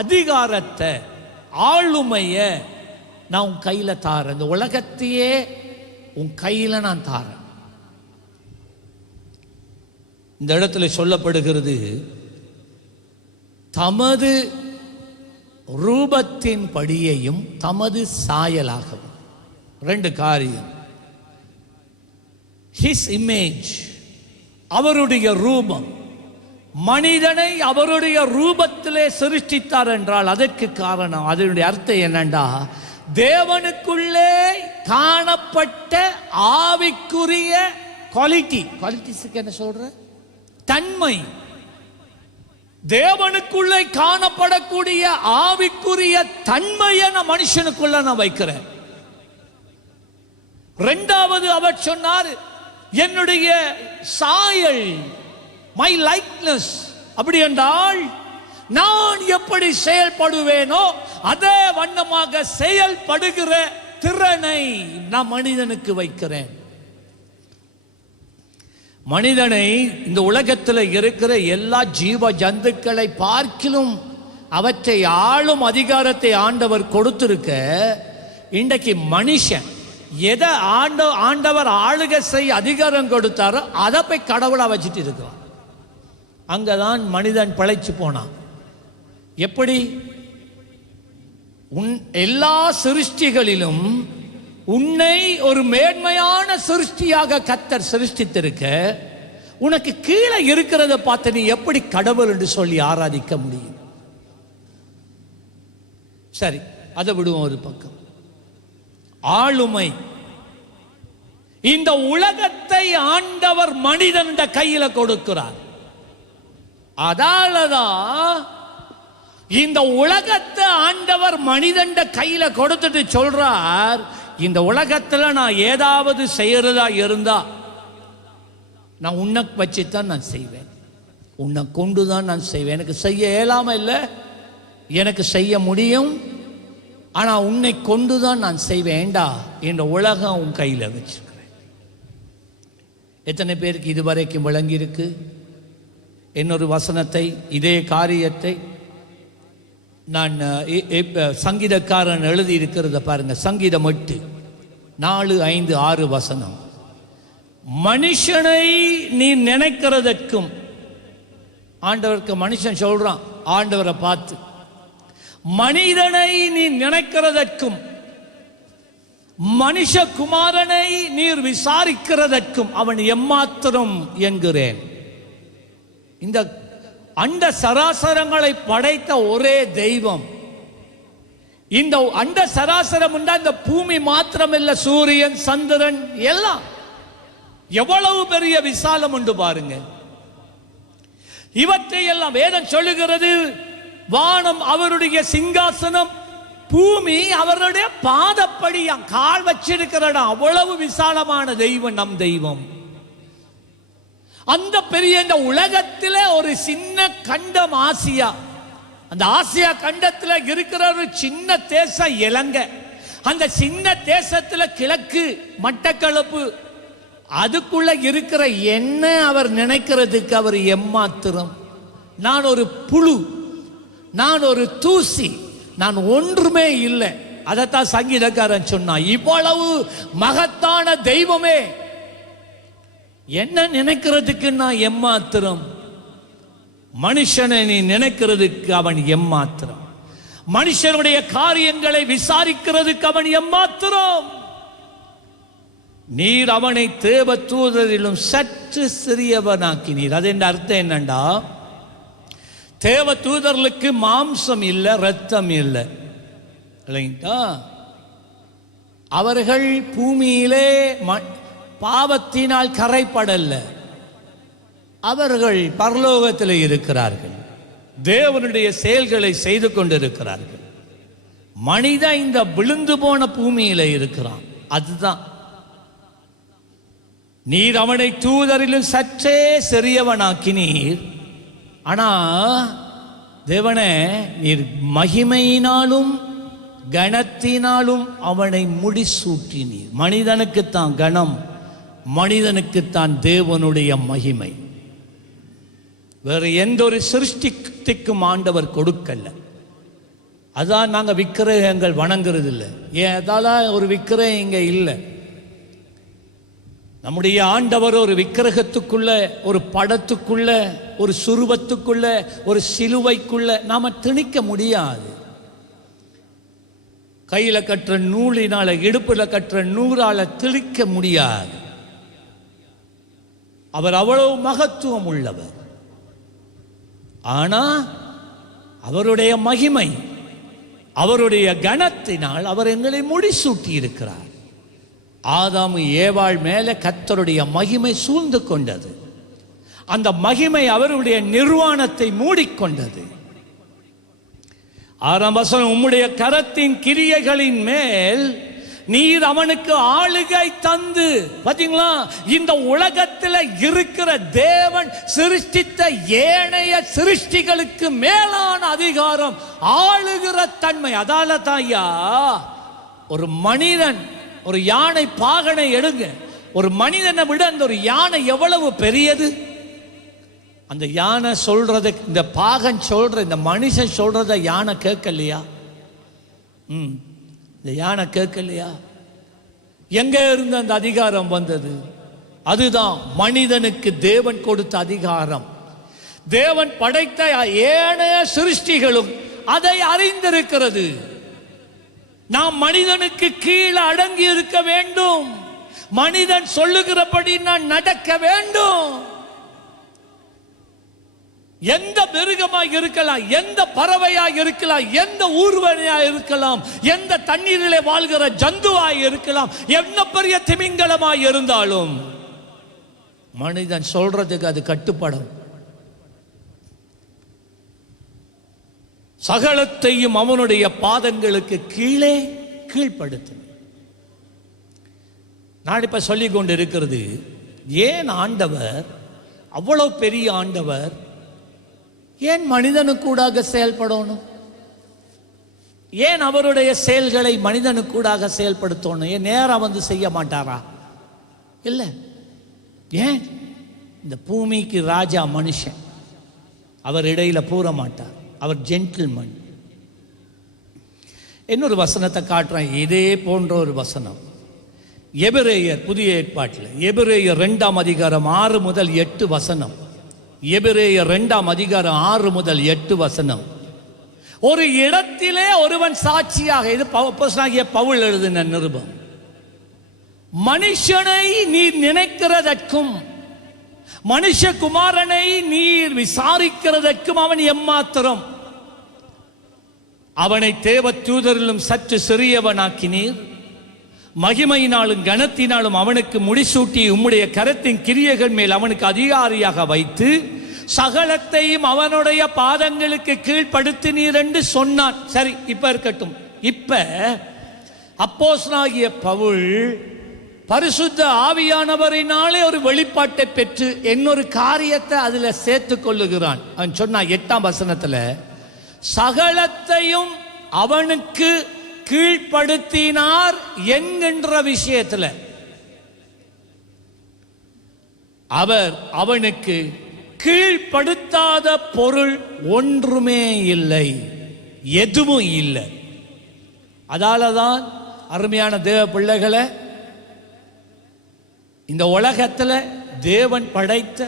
அதிகாரத்தை, ஆளுமைய நான் உன் கையில தாரேன், இந்த உலகத்தையே உன் கையில நான் தாரேன். இந்த இடத்துல சொல்லப்படுகிறது, தமது ரூபத்தின் படியையும் தமது சாயலாகவும். ரெண்டு காரியம், ஹிஸ் இமேஜ், அவருடைய ரூபம். மனிதனை அவருடைய ரூபத்திலே சிருஷ்டித்தார் என்றால் அதற்கு காரணம், அதனுடைய அர்த்தம் என்னண்டா, தேவனுக்குள்ளே காணப்பட்ட ஆவிக்குரிய குவாலிட்டிஸ்க்கு என்ன சொல்ற, தன்மை, தேவனுக்குள்ளே காணப்படக்கூடிய ஆவிக்குரிய தன்மையை நான் மனுஷனுக்குள்ள நான் வைக்கிறேன். இரண்டாவது அவர் சொன்னார், என்னுடைய சாயல், மை லைக்னஸ். அப்படி என்றால் நான் எப்படி செயல்படுவேனோ அதே வண்ணமாக செயல்படுகிற திறனை நான் மனிதனுக்கு வைக்கிறேன். மனிதனை இந்த உலகத்தில் இருக்கிற எல்லா ஜீவ ஜந்துக்களை பார்க்கிலும் அவற்றை ஆளும் அதிகாரத்தை ஆண்டவர் கொடுத்திருக்க, இன்றைக்கு மனுஷன் எதை ஆண்டவர் ஆளுகை செய்ய அதிகாரம் கொடுத்தாரோ அதை போய் கடவுளா வச்சுட்டு இருக்கிறான். அங்கதான் மனிதன் பிழைச்சு போனான். எப்படி? எல்லா சிருஷ்டிகளிலும் உன்னை ஒரு மேன்மையான சிருஷ்டியாக கர்த்தர் சிருஷ்டித்திருக்க, உனக்கு கீழே இருக்கிறத பார்த்து நீ எப்படி கடவுள் என்று சொல்லி ஆராதிக்க முடியும்? சரி, அதை விடுவோம் ஒரு பக்கம். ஆளுமை. இந்த உலகத்தை ஆண்டவர் மனிதன் கையில கொடுக்கிறார். அதாலதான் இந்த உலகத்தை ஆண்டவர் மனிதன் கையில கொடுத்துட்டு சொல்றார், இந்த உலகத்துல நான் ஏதாவது செய்யறதா இருந்தா நான் உன்னை வச்சுதான் நான் செய்வேன், உன்னை கொண்டுதான் நான் செய்வேன். எனக்கு செய்ய இயலாம இல்லை, எனக்கு செய்ய முடியும், ஆனா உன்னை கொண்டுதான் நான் செய்வேன்டா. இந்த உலகம் உன் கையில வச்சிருக்கிறேன். எத்தனை பேருக்கு இதுவரைக்கும் விளங்கி இருக்கு? இன்னொரு வசனத்தை, இதே காரியத்தை நான் சங்கீதக்காரன் எழுதி இருக்கிறத பாருங்க. சங்கீதம் 8, 4, 5, 6 வசனம். மனுஷனை நீ நினைக்கிறதற்கும், ஆண்டவருக்கு மனுஷன் சொல்றான் ஆண்டவரை பார்த்து, மனிதனை நீ நினைக்கிறதற்கும் மனுஷகுமாரனை நீர் விசாரிக்கிறதற்கும் அவன் எம்மாத்திரம் என்கிறேன். இந்த அண்ட சராசரங்களை படைத்த ஒரே தெய்வம். இந்த அண்ட சராசரம் இந்த பூமி மாத்திரமில்லை, சூரியன், சந்திரன் எல்லாம் எவ்வளவு பெரிய விசாலம் உண்டு பாருங்க. இவற்றை எல்லாம் வேதம் சொல்லுகிறது, வானம் அவருடைய சிங்காசனம், பூமி அவருடைய பாதப்படி கால் வச்சிருக்கிற அவ்வளவு விசாலமான தெய்வம் நம் தெய்வம். அந்த பெரிய இந்த உலகத்தில் ஒரு சின்ன கண்டம் ஆசியா, அந்த ஆசியா கண்டத்தில் இருக்கிற ஒரு சின்ன தேசம் இலங்கை. அந்த சின்ன தேசத்தில் கிழக்கு மட்டக்களப்பு, அதுக்குள்ள இருக்கிற என்ன அவர் நினைக்கிறதுக்கு அவர் எம்மாத்திரம். நான் ஒரு புழு, நான் ஒரு தூசி, நான் ஒன்றுமே இல்லை. அதைத்தான் சங்கீதக்காரன் சொன்னான். இவ்வளவு மகத்தான தெய்வமே என்ன நினைக்கிறதுக்கு நான் எம்மாத்திரம். மனுஷனை நீ நினைக்கிறதுக்கு அவன் எம்மாத்திரம். மனுஷனுடைய காரியங்களை விசாரிக்கிறதுக்கு அவன் எம்மாத்திரம். நீர் அவனை தேவ தூதரிலும் சற்று சிறியவனாக்கினீர். அது என்ன அர்த்தம்? என்னண்டா, தேவ தூதர்களுக்கு மாம்சம் இல்லை, ரத்தம் இல்லை, இல்லைங்களா? அவர்கள் பூமியிலே பாவத்தினால் கரைப்படல்ல, அவர்கள் பரலோகத்தில் இருக்கிறார்கள், தேவனுடைய செயல்களை செய்து கொண்டிருக்கிறார்கள். மனிதன் இந்த விழுந்து போன பூமியில இருக்கிறான். அதுதான் நீர் அவனை தூதரிலும் சற்றே சிறியவனாக்கினீர். ஆனா தேவனே, நீர் மகிமையினாலும் கனத்தினாலும் அவனை முடிசூட்டினீர். மனிதனுக்குத்தான் கனம், மனிதனுக்குத்தான் தேவனுடைய மகிமை. வேறு எந்த ஒரு சிருஷ்டிக்கும் ஆண்டவர் கொடுக்கல. அதான் நாங்கள் விக்கிரகங்கள் வணங்குறது இல்லை. ஏன் அதால ஒரு விக்கிரகம் இங்கே இல்லை. நம்முடைய ஆண்டவர் ஒரு விக்கிரகத்துக்குள்ள, ஒரு படத்துக்குள்ள, ஒரு சுருவத்துக்குள்ள, ஒரு சிலுவைக்குள்ள நாம திணிக்க முடியாது. கையில கட்டுற நூலினால, இடுப்புல கட்டுற நூறால திணிக்க முடியாது. அவர் அவ்வளவு மகத்துவம் உள்ளவர். ஆனா அவருடைய மகிமை, அவருடைய கனத்தினால் அவர் எங்களை முடிசூட்டி இருக்கிறார். ஆதாம் ஏவாள் மேலே கர்த்தருடைய மகிமை சூழ்ந்து கொண்டது. அந்த மகிமை அவருடைய நிர்வாணத்தை மூடிக்கொண்டது. 6ஆம் வசனம், உம்முடைய கரத்தின் கிரியைகளின் மேல் நீர் அவனுக்கு ஆளுகை தந்து. பாத்தீங்களா, இந்த உலகத்தில் இருக்கிற தேவன் சிருஷ்டித்த ஏனைய சிருஷ்டிகளுக்கு மேலான அதிகாரம், ஆளுகிற தன்மை. அதால தாயா ஒரு மனிதன், ஒரு யானை பாகனை எடுங்க, ஒரு மனிதனை விட அந்த ஒரு யானை எவ்வளவு பெரியது. அந்த யானை சொல்றத, இந்த பாகன் சொல்ற, இந்த மனுஷன் சொல்றத யானை கேட்கலையா? இந்த யானை கேட்கலையா? எங்க இருந்து அந்த அதிகாரம் வந்தது? அதுதான் மனிதனுக்கு தேவன் கொடுத்த அதிகாரம். தேவன் படைத்த ஏனைய சிருஷ்டிகளும் அதை அறிந்திருக்கிறது. நாம் மனிதனுக்கு கீழே அடங்கி இருக்க வேண்டும். மனிதன் சொல்லுகிறபடி நான் நடக்க வேண்டும். எந்த மிருகமாக இருக்கலாம், எந்த பறவையாக இருக்கலாம், எந்த ஊர்வனையாக இருக்கலாம், எந்த தண்ணீரிலே வாழ்கிற ஜந்துவாக இருக்கலாம், என்ன பெரிய திமிங்கலமாக இருந்தாலும் மனிதன் சொல்றதுக்கு அது கட்டுப்படும். சகலத்தையும் அவனுடைய பாதங்களுக்கு கீழே கீழ்ப்படுத்து. நான் இப்ப சொல்லிக் கொண்டு இருக்கிறது, ஏன் ஆண்டவர், அவ்வளவு பெரிய ஆண்டவர், ஏன் மனிதனுக்கூடாக செயல்படணும்? ஏன் அவருடைய செயல்களை மனிதனுக்கூடாக செயல்படுத்தணும்? ஏன் நேரா வந்து செய்ய மாட்டாரா? இல்லை. ஏன்? இந்த பூமிக்கு ராஜா மனுஷன், அவர் இடையில பூர மாட்டார், அவர் ஜென்டில்மன். இன்னொரு வசனத்தை காட்டுறேன், இதே போன்ற ஒரு வசனம். எபிரேயர், புதிய ஏற்பாட்டில் எபிரேயர் 2ஆம் அதிகாரம் 6 முதல் 8 வசனம். எபிரேயர் 2ஆம் அதிகாரம் 6 முதல் 8 வசனம். ஒரு இடத்திலே ஒருவன் சாட்சியாக, இது அப்போஸ்தலனாகிய பவுல் எழுதின நிருபம். மனுஷனை நீர் நினைக்கிறதற்கும் மனுஷகுமாரனை நீர் விசாரிக்கிறதற்கும் அவன் எம்மாத்திரம்? அவனை தேவதூதரிலும் சற்று சிறியவனாக்கினீர், மகிமையினாலும் கனத்தினாலும் அவனுக்கு முடிசூட்டி உம்முடைய கரத்தின் கிரியைகள் மேல் அவனுக்கு அதிகாரியாக வைத்து சகலத்தையும் அவனுடைய பாதங்களுக்கு கீழ்ப்படுத்தினீர் என்று சொன்னான். சரி, இப்ப இருக்கட்டும். இப்ப அப்போஸ்தலனாகிய பவுல் பரிசுத்த ஆவியானவரினாலே ஒரு வெளிப்பாட்டை பெற்று இன்னொரு காரியத்தை அதுல சேர்த்துக் கொள்ளுகிறான். அவன் சொன்னான் 8ஆம் வசனத்துல, சகலத்தையும் அவனுக்கு கீழ்ப்படுத்தினார் என்கின்ற விஷயத்துல அவர் அவனுக்கு கீழ்ப்படுத்தாத பொருள் ஒன்றுமே இல்லை, எதுவும் இல்லை. அதாலதான் அருமையான தேவ பிள்ளைகளை, இந்த உலகத்துல தேவன் படைத்த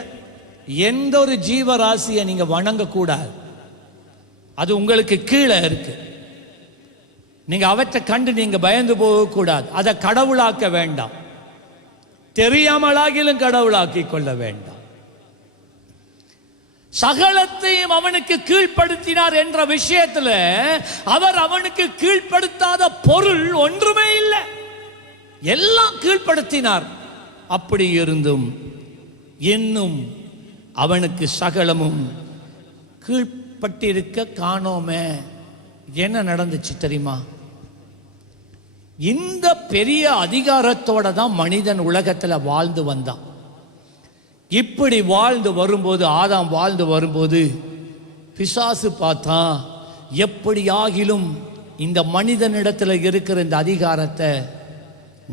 எந்த ஒரு ஜீவராசியை நீங்க வணங்க கூடாது. அது உங்களுக்கு கீழே இருக்கு. நீங்க அவற்றை கண்டு நீங்க பயந்து போகக்கூடாது. அதை கடவுளாக்க வேண்டாம், தெரியாமலாகிலும் கடவுளாக்கி கொள்ள வேண்டாம். சகலத்தையும் அவனுக்கு கீழ்ப்படுத்தினார் என்ற விஷயத்துல அவர் அவனுக்கு கீழ்ப்படுத்தாத பொருள் ஒன்றுமே இல்லை, எல்லாம் கீழ்ப்படுத்தினார். அப்படி இருந்தும் இன்னும் அவனுக்கு சகலமும் கீழ்ப்பட்டிருக்க காணோமே. என்ன நடந்துச்சு தெரியுமா? இந்த பெரிய அதிகாரத்தோட தான் மனிதன் உலகத்துல வாழ்ந்து வந்தான். இப்படி வாழ்ந்து வரும்போது, ஆதாம் வாழ்ந்து வரும்போது, பிசாசு பார்த்தான், எப்படியாகிலும் இந்த மனிதனிடத்துல இருக்கிற இந்த அதிகாரத்தை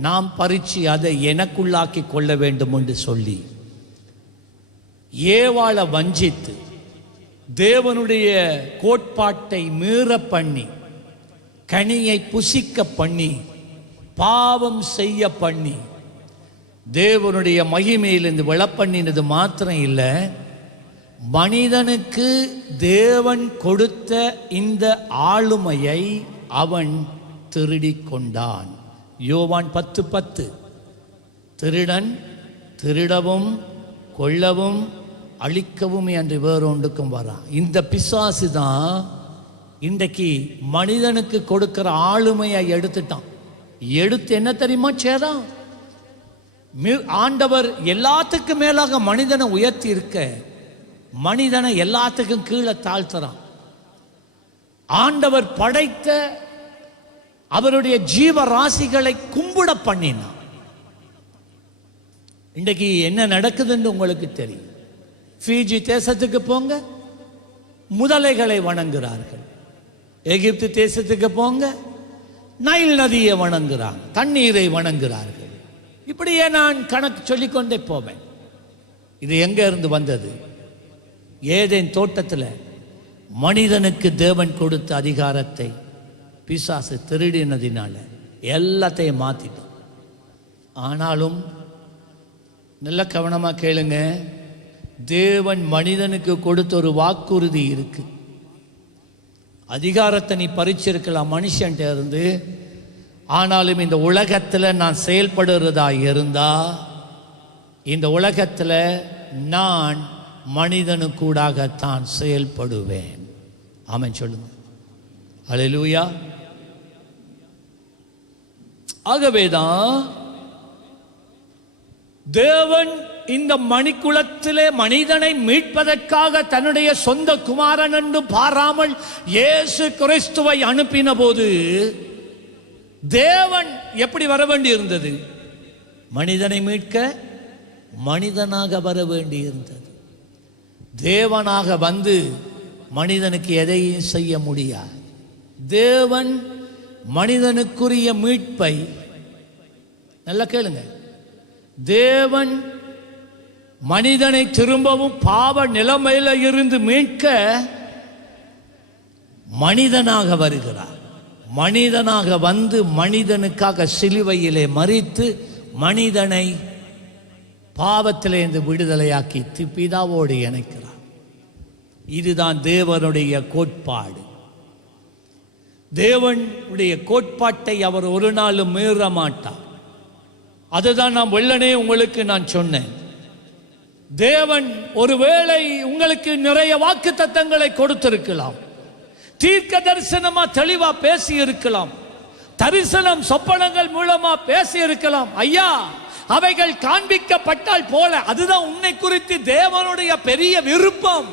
நாம் பறிச்சு அதை எனக்குள்ளாக்கி கொள்ள வேண்டும் என்று சொல்லி ஏவாளை வஞ்சித்து தேவனுடைய கோட்பாட்டை மீற பண்ணி, கனியை புசிக்க பண்ணி, பாவம் செய்ய பண்ணி, தேவனுடைய மகிமையிலிருந்து விழப்பண்ணினது மாத்திரம் இல்லை, மனிதனுக்கு தேவன் கொடுத்த இந்த ஆளுமையை அவன் திருடி கொண்டான். யோவான் 10:10, திருடன் திருடவும் கொல்லவும் அழிக்கவும் என்று வேறொன்றுக்கும் வரான். இந்த பிசாசு தான் இன்றைக்கு மனிதனுக்கு கொடுக்கிற ஆளுமையை எடுத்துட்டான். எடுத்து என்ன தெரியுமா செய்றான்? ஆண்டவர் எல்லாத்துக்கும் மேலாக மனிதனை உயர்த்தி இருக்க, மனிதனை எல்லாத்துக்கும் கீழே தாழ்த்துறான். ஆண்டவர் படைத்த அவருடைய ஜீவராசிகளை கும்பிட பண்ணினான். இன்றைக்கு என்ன நடக்குதுன்னு உங்களுக்கு தெரியும். ஃபிஜி தேசத்துக்கு போங்க, முதலைகளை வணங்குகிறார்கள். எகிப்து தேசத்துக்கு போங்க, நைல் நதியை வணங்குகிறாங்க, தண்ணீரை வணங்குகிறார்கள். இப்படியே நான் கணக்கு சொல்லிக்கொண்டே போவேன். இது எங்க இருந்து வந்தது? ஏதேன் தோட்டத்தில் மனிதனுக்கு தேவன் கொடுத்த அதிகாரத்தை பிசாசு திருடினதினால எல்லாத்தையும் மாத்திட்டோம். ஆனாலும் நல்ல கவனமாக கேளுங்க, தேவன் மனிதனுக்கு கொடுத்த ஒரு வாக்குறுதி இருக்கு. அதிகாரத்தை நீ பறிச்சிருக்கலாம் மனுஷன்ட்ட இருந்து, ஆனாலும் இந்த உலகத்தில் நான் செயல்படுறதா இருந்தா இந்த உலகத்தில் நான் மனிதனுக்கூடாகத்தான் செயல்படுவேன். ஆமென் சொல்லுங்க. அல்லேலூயா. ஆகவேதான் தேவன் இந்த மணிக்குலத்திலே மனிதனை மீட்பதற்காக தன்னுடைய சொந்த குமாரன் என்று பாராமல் இயேசு கிறிஸ்துவை அனுப்பின போது தேவன் எப்படி வர வேண்டி இருந்தது? மனிதனை மீட்க மனிதனாக வர வேண்டி இருந்தது. தேவனாக வந்து மனிதனுக்கு எதையும் செய்ய முடியாது. தேவன் மனிதனுக்குரிய மீட்பை, நல்லா கேளுங்க, தேவன் மனிதனை திரும்பவும் பாவ நிலைமையில இருந்து மீட்க மனிதனாக வருகிறார். மனிதனாக வந்து மனிதனுக்காக சிலுவையிலே மரித்து மனிதனை பாவத்திலிருந்து விடுதலையாக்கி பிதாவோடு இணைக்கிறார். இதுதான் தேவனுடைய கோட்பாடு. தேவனுடைய கோட்பாட்டை அவர் ஒரு நாளும் மீற மாட்டார். அதுதான் நான் வெள்ளனே உங்களுக்கு நான் சொன்னேன். தேவன் ஒருவேளை உங்களுக்கு நிறைய வாக்கு தத்தங்களை கொடுத்திருக்கலாம், தீர்க்க தரிசனமா தெளிவா பேசி இருக்கலாம், தரிசனம் சொப்பனங்கள் மூலமா பேசி இருக்கலாம். ஐயா, அவைகள் காண்பிக்கப்பட்டால் போல அதுதான் உன்னை குறித்து தேவனுடைய பெரிய விருப்பம்,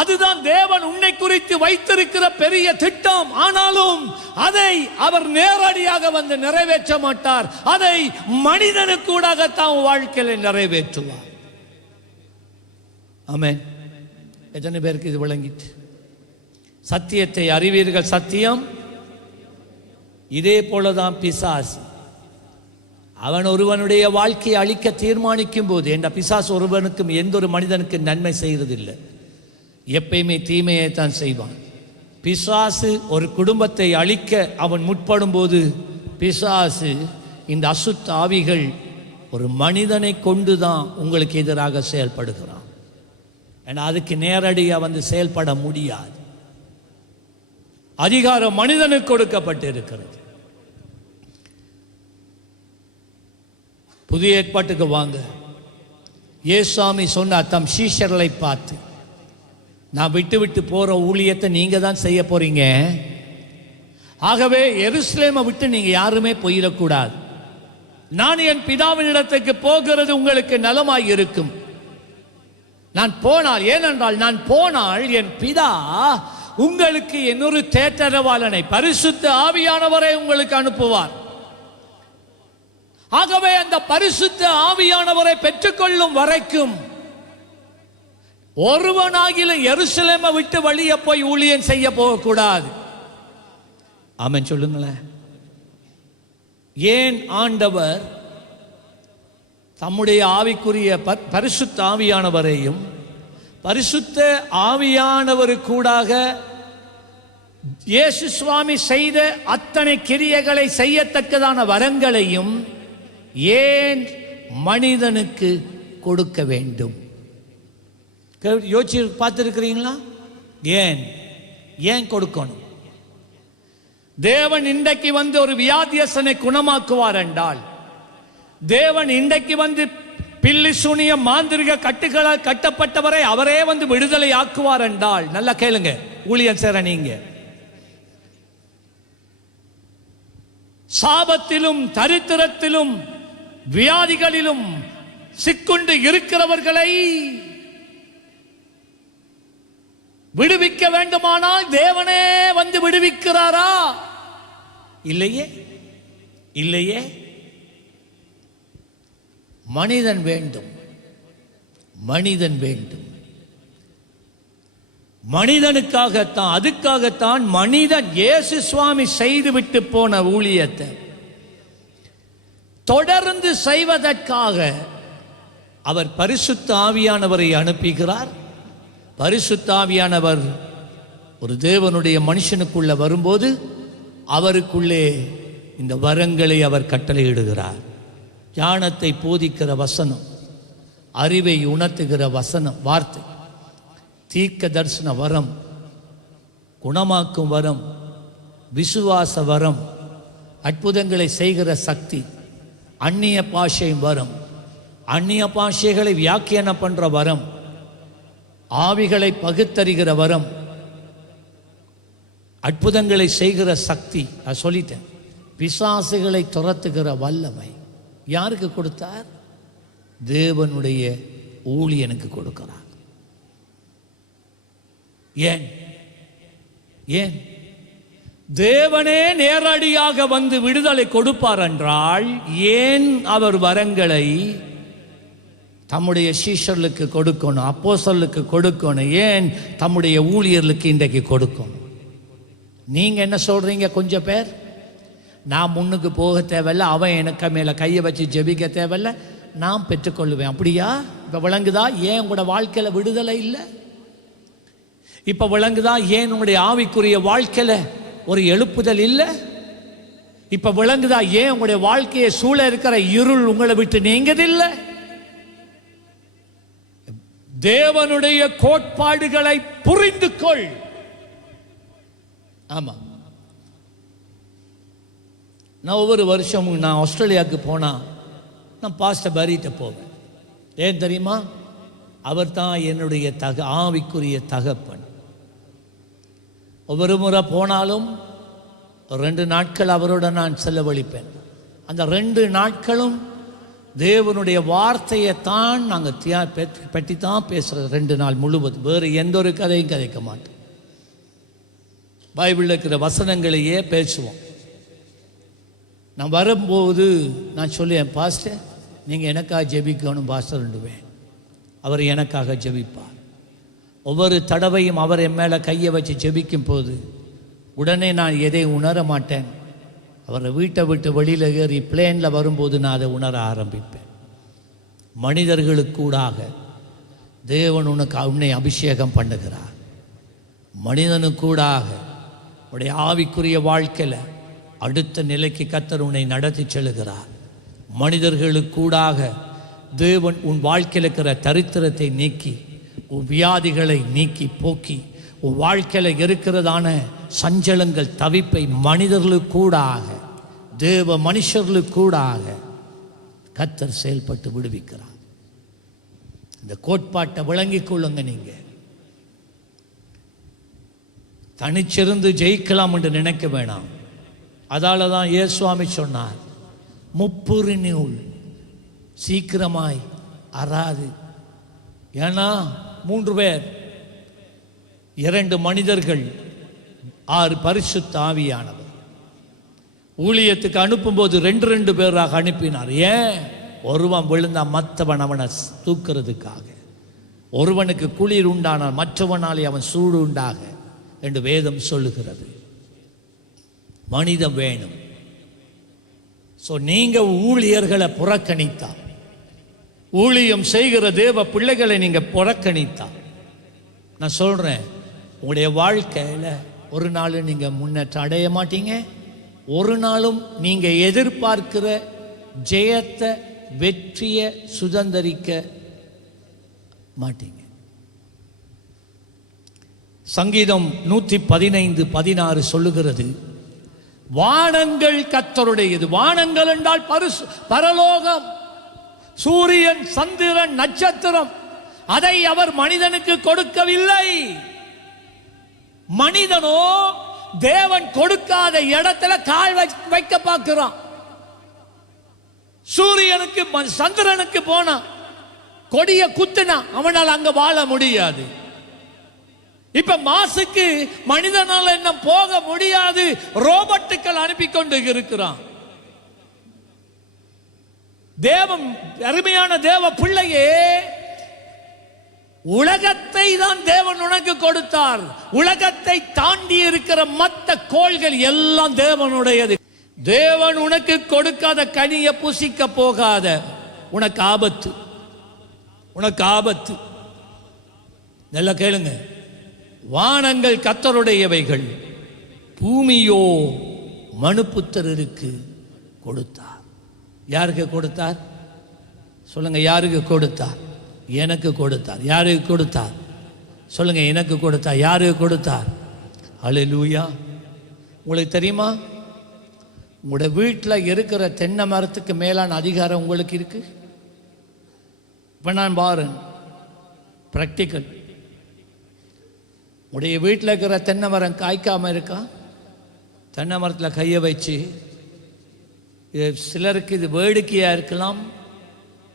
அதுதான் தேவன் உன்னை குறித்து வைத்திருக்கிற பெரிய திட்டம். ஆனாலும் அதை அவர் நேரடியாக வந்து நிறைவேற்ற மாட்டார். அதை மனிதனுக்கூடாகத்தான் வாழ்க்கையில் நிறைவேற்றுவார். ஆமென். எத்தனை பேருக்கு இது விளங்கிட்டு? சத்தியத்தை அறிவீர்கள், சத்தியம். இதே போலதான் பிசாசு. அவன் ஒருவனுடைய வாழ்க்கையை அழிக்க தீர்மானிக்கும் போது, என்ற பிசாசு ஒருவனுக்கும் எந்த ஒரு மனிதனுக்கு நன்மை செய்வதில்லை, எப்பயுமே தீமையை தான் செய்வான். பிசாசு ஒரு குடும்பத்தை அழிக்க அவன் முற்படும் போது, பிசாசு இந்த அசுத்த ஆவிகள் ஒரு மனிதனை கொண்டுதான் உங்களுக்கு எதிராக செயல்படுகிறான். ஏன்னா அதுக்கு நேரடியாக வந்து செயல்பட முடியாது. அதிகாரம் மனிதனுக்கு கொடுக்கப்பட்டு இருக்கிறது. புதிய ஏற்பாட்டுக்கு வாங்க. இயேசுசாமி சொன்னார் தம் சீஷர்களை பார்த்து, நான் விட்டு விட்டு போற ஊழியத்தை நீங்க தான் செய்ய போறீங்க. ஆகவே எருசலேமை விட்டு நீங்க யாருமே போயிடக்கூடாது. நான் என் பிதாவின் இடத்துக்கு போகிறது உங்களுக்கு நலமாய் இருக்கும். நான் போனால், ஏனென்றால் நான் போனால் என் பிதா உங்களுக்கு இன்னொரு தேற்றரவாளனை, பரிசுத்த ஆவியானவரை உங்களுக்கு அனுப்புவார். ஆகவே அந்த பரிசுத்த ஆவியானவரை பெற்றுக்கொள்ளும் வரைக்கும் ஒருவனாகில எருசலேமை விட்டு வெளியே போய் ஊழியம் செய்ய போகக்கூடாது. ஆமென் சொல்லுங்களேன். ஏன் ஆண்டவர் தம்முடைய ஆவிக்குரிய பரிசுத்த ஆவியானவரையும் பரிசுத்த ஆவியானவருக்கூடாக இயேசு சுவாமி செய்த அத்தனை கிரியைகளை செய்யத்தக்கதான வரங்களையும் ஏன் மனிதனுக்கு கொடுக்க வேண்டும்? யோசிச்சு பார்த்திருக்கிறீங்களா? ஏன் கொடுக்கணும்? தேவன் இன்றைக்கு வந்து ஒரு வியாதியசனை குணமாக்குவார் என்றால், தேவன் இன்றைக்கு வந்து பில்லி சூனிய மாந்திரிக கட்டுகளால் கட்டப்பட்டவரை அவரே வந்து விடுதலை ஆக்குவார் என்றால், நல்லா கேளுங்க ஊழியம் சேர, நீங்க சாபத்திலும் தரித்திரத்திலும் வியாதிகளிலும் சிக்குண்டு இருக்கிறவர்களை விடுவிக்க வேண்டுமானால் தேவனே வந்து விடுவிக்கிறாரா? இல்லையே, இல்லையே. மனிதன் வேண்டும், மனிதன் வேண்டும். மனிதனுக்காகத்தான், அதுக்காகத்தான் மனிதன் இயேசு சுவாமி செய்துவிட்டு போன ஊழியத்தை தொடர்ந்து செய்வதற்காக அவர் பரிசுத்த ஆவியானவரை அனுப்புகிறார். பரிசுத்த ஆவியானவர் ஒரு தேவனுடைய மனுஷனுக்குள்ள வரும்போது அவருக்குள்ளே இந்த வரங்களை அவர் கட்டளையிடுகிறார். ஞானத்தை போதிக்கிற வசனம், அறிவை உணர்த்துகிற வசனம் வார்த்தை, தீர்க்க தரிசன வரம், குணமாக்கும் வரம், விசுவாச வரம், அற்புதங்களை செய்கிற சக்தி, அந்நிய பாஷையும் வரம், அந்நிய பாஷைகளை வியாக்கியானம் பண்ற வரம், ஆவிகளை பகுத்தறிகிற வரம், அற்புதங்களை செய்கிற சக்தி. நான் சொல்லிட்டேன். பிசாசுகளை துரத்துகிற வல்லமை யாருக்கு கொடுத்தார்? தேவனுடைய ஊழியனுக்கு கொடுக்கிறார். ஏன் ஏன் தேவனே நேரடியாக வந்து விடுதலை கொடுப்பார் என்றால் ஏன் அவர் வரங்களை தம்முடைய சீஷர்களுக்கு கொடுக்கணும், அப்போஸ்தலருக்கு கொடுக்கணும், ஏன் தம்முடைய ஊழியர்களுக்கு இன்றைக்கு கொடுக்கணும்? நீங்க என்ன சொல்றீங்க? கொஞ்சம் பேர், நான் முன்னுக்கு போக தேவையில்லை, அவன் எனக்கு மேலே கையை வச்சு ஜெபிக்க தேவையில்லை, நான் பெற்றுக்கொள்ளுவேன். அப்படியா? இப்போ விளங்குதா ஏன் உங்களோட வாழ்க்கையில் விடுதலை இல்லை? இப்போ விளங்குதா ஏன் உங்களுடைய ஆவிக்குரிய வாழ்க்கையில் ஒரு எழுப்புதல் இல்லை? இப்போ விளங்குதா ஏன் உங்களுடைய வாழ்க்கையை சூழ இருக்கிற இருள் உங்களை விட்டு நீங்கதில்லை? தேவனுடைய கோட்பாடுகளை புரிந்து கொள். ஆமா, நான் ஒவ்வொரு வருஷமும் நான் ஆஸ்திரேலியாவுக்கு போனா நான் பாஸ்டர் பரிட்ட போவேன். ஏன் தெரியுமா? அவர் தான் என்னுடைய ஆவிக்குரிய தகப்பன். ஒவ்வொரு முறை போனாலும் 2 நாட்கள் அவரோட நான் செலவழிப்பேன். அந்த 2 நாட்களும் தேவனுடைய வார்த்தையை தான் நாங்கள் பற்றி தான் பேசுகிறது. 2 நாள் முழுவதும் வேறு எந்த ஒரு கதையும் கதைக்க மாட்டோம். பைபிளில் இருக்கிற வசனங்களையே பேசுவோம். நான் வரும்போது நான் சொல்லுவேன், பாஸ்டர் நீங்கள் எனக்காக ஜெபிக்கணும் பாஸ்டர்ண்டுவேன். அவர் எனக்காக ஜெபிப்பார். ஒவ்வொரு தடவையும் அவர் என் மேலே கையை வச்சு ஜெபிக்கும் போது உடனே நான் எதை உணர மாட்டேன். அவரை வீட்டை விட்டு வெளியில் ஏறி பிளேனில் வரும்போது நான் அதை உணர ஆரம்பிப்பேன். மனிதர்களுக்கூடாக தேவன் உன்னை அபிஷேகம் பண்ணுகிறார். மனிதனுக்கூடாக உடைய ஆவிக்குரிய வாழ்க்கையில் அடுத்த நிலைக்கு கர்த்தர் உன்னை நடத்தி செல்லுகிறார். மனிதர்களுக்கூடாக தேவன் உன் வாழ்க்கையில் இருக்கிற தரித்திரத்தை நீக்கி, உன் வியாதிகளை நீக்கி போக்கி, உன் வாழ்க்கையில் இருக்கிறதான சஞ்சலங்கள் தவிப்பை மனிதர்களுக்கூடாக, தேவ மனுஷர்களுக்கூடாக கர்த்தர் செயல்பட்டு விடுவிக்கிறார். இந்த கோட்பாட்டை விளங்கிக் கொள்ளுங்க. நீங்க தனிச்சிருந்து ஜெயிக்கலாம் என்று நினைக்க வேணாம். அதால தான் இயேசுவாமி சொன்னார், முப்புரி நூல் சீக்கிரமாய் அறாது. ஏன்னா 3 பேர், 2 மனிதர்கள், 6 பரிசுத்த ஆவியானவர். ஊழியத்துக்கு அனுப்பும்போது 2 பேராக அனுப்பினார். ஏன்? ஒருவன் விழுந்தா மற்றவன் அவனை தூக்கிறதுக்காக. ஒருவனுக்கு குளிர் உண்டானால் மற்றவனாலே அவன் சூடு உண்டாக என்று வேதம் சொல்லுகிறது. மனிதம் வேணும். நீங்க ஊழியர்களை புறக்கணித்தா, ஊழியம் செய்கிற தேவ பிள்ளைகளை நீங்க புறக்கணித்தா, நான் சொல்றேன், உங்களுடைய வாழ்க்கையில ஒரு நாள் நீங்க முன்னேற்றம் அடைய மாட்டீங்க. ஒரு நாளும் நீங்க எதிர்பார்க்கிற ஜெயத்தை, வெற்றியை சுதந்திரிக்க மாட்டீங்க. சங்கீதம் 115:16 சொல்லுகிறது, வானங்கள் கர்த்தருடையது. வானங்கள் என்றால் பரலோகம், சூரியன், சந்திரன், நட்சத்திரம். அதை அவர் மனிதனுக்கு கொடுக்கவில்லை. மனிதனோ தேவன் கொடுக்காத இடத்துல கால் வைக்க பார்க்கிறான். சூரியனுக்கு சந்திரனுக்கு போனா கொடிய குத்துனா அவனால் அங்க வாழ முடியாது. இப்ப மாசுக்கு மனிதனால என்ன போக முடியாது, ரோபோட்டுகள் அனுப்பி கொண்டு இருக்கிறான். தேவம், அருமையான தேவ பிள்ளையே, உலகத்தை தான் தேவன் உனக்கு கொடுத்தார். உலகத்தை தாண்டி இருக்கிற மற்ற கோள்கள் எல்லாம் தேவனுடையது. தேவன் உனக்கு கொடுக்காத கனியை புசிக்க போகாத. உனக்கு ஆபத்து, உனக்கு ஆபத்து. நல்லா கேளுங்க. வானங்கள் கர்த்தருடையவைகள், பூமியோ மனுபுத்திரருக்கு கொடுத்தார். யாருக்கு கொடுத்தார்? சொல்லுங்க, யாருக்கு கொடுத்தார்? எனக்கு கொடுத்தார். யாருக்கு கொடுத்தார் சொல்லுங்க? எனக்கு கொடுத்தார். யாருக்கு கொடுத்தார்? அல்லேலூயா. உங்களுக்கு தெரியுமா, உங்களோட வீட்டில் இருக்கிற தென்னை மரத்துக்கு மேலான அதிகாரம் உங்களுக்கு இருக்கு. இப்போ நான் பாருங்க, ப்ராக்டிக்கல். உடைய வீட்டில் இருக்கிற தென்னை மரம் காய்க்காமல் இருக்கா? தென்னை மரத்தில் கையை வச்சு, இது சிலருக்கு இது வேடிக்கையாக இருக்கலாம்,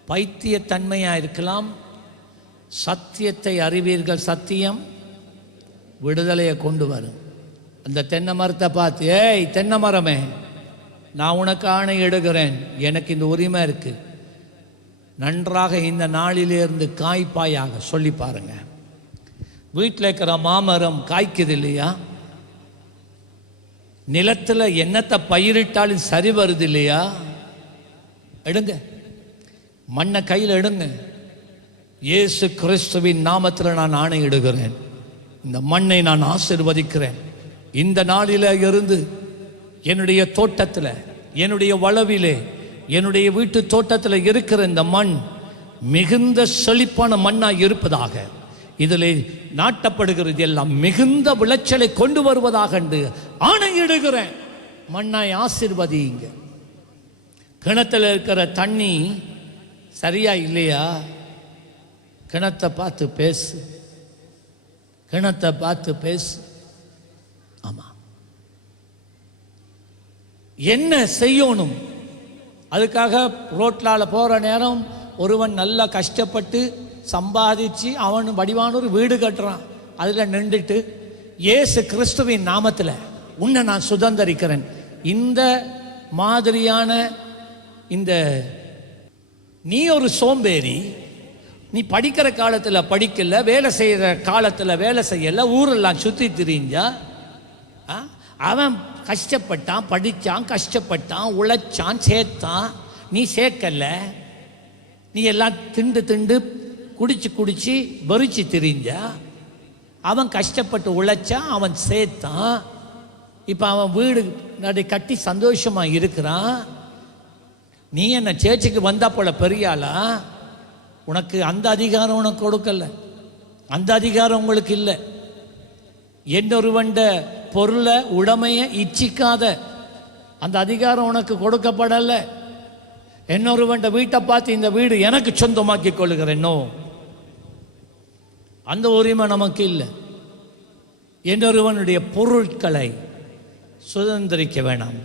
பைத்தியத்தன்மையாக இருக்கலாம். சத்தியத்தை அறிவீர்கள், சத்தியம் விடுதலையை கொண்டு வரும். அந்த தென்னை மரத்தை பார்த்து, ஏய் தென்னை மரமே, நான் உனக்கு ஆணை இடுகிறேன், எனக்கு இந்த உரிமை இருக்கு, நன்றாக இந்த நாளிலிருந்து காய்ப்பாயாக சொல்லி பாருங்க. வீட்டில் இருக்கிற மாமரம் காய்க்குது இல்லையா? நிலத்தில் என்னத்தை பயிரிட்டாலும் சரி வருது இல்லையா? எடுங்க, மண்ணை கையில் எடுங்க. இயேசு கிறிஸ்துவின் நாமத்தில் நான் ஆணையிடுகிறேன், இந்த மண்ணை நான் ஆசீர்வதிக்கிறேன். இந்த நாளில் இருந்து என்னுடைய தோட்டத்தில், என்னுடைய வளவிலே, என்னுடைய வீட்டு தோட்டத்தில் இருக்கிற இந்த மண் மிகுந்த செழிப்பான மண்ணாக இருப்பதாக, இதில் நாட்டப்படுகிறது எல்லாம் மிகுந்த விளைச்சலை கொண்டு வருவதாக என்று ஆணையிடுகிறேன். மண்ணாய் ஆசீர்வதிங்க. கிணத்துல இருக்கிற தண்ணி சரியா இல்லையா? கிணத்தை பார்த்து பேசு, கிணத்தை பார்த்து பேசு. ஆமா, என்ன செய்யணும்? அதுக்காக ரோட்லால போகிற நேரம் ஒருவன் நல்லா கஷ்டப்பட்டு சம்பாதிச்சு அவன் வடிவான ஒரு வீடு கட்டுறான். அதில் நின்றுட்டு இயேசு கிறிஸ்துவின் நாமத்தில் உன்னை நான் சுதந்தரிக்கிறேன். இந்த மாதிரியான இந்த நீ ஒரு சோம்பேறி, நீ படிக்கிற காலத்தில் படிக்கல, வேலை செய்கிற காலத்தில் வேலை செய்யலை, ஊரெல்லாம் சுற்றி திரிஞ்சா. அவன் கஷ்டப்பட்டான், படித்தான், கஷ்டப்பட்டான், உழைச்சான், சேர்த்தான், நீ சேர்க்கல. நீ எல்லாம் திண்டு திண்டு குடிச்சு குடிச்சு வெறிச்சு திரிஞ்சா. அவன் கஷ்டப்பட்டு உழைச்சான், அவன் சேர்த்தான், இப்போ அவன் வீடு நடை கட்டி சந்தோஷமாக இருக்கிறான். நீ என்ன சேர்ச்சுக்கு வந்தா போல பெரியாளா? உனக்கு அந்த அதிகாரம் உனக்கு கொடுக்கல, அந்த அதிகாரம் உங்களுக்கு இல்லை. என்னொருவண்ட பொருளை உடைமையை இச்சிக்காத அந்த அதிகாரம் உனக்கு கொடுக்கப்படலை. என்னொருவண்ட வீட்டை பார்த்து இந்த வீடு எனக்கு சொந்தமாக்கி கொள்ளுகிறேனோ அந்த உரிமை நமக்கு இல்லை. என்னொருவனுடைய பொருட்களை சுதந்திரிக்க வேணாம்,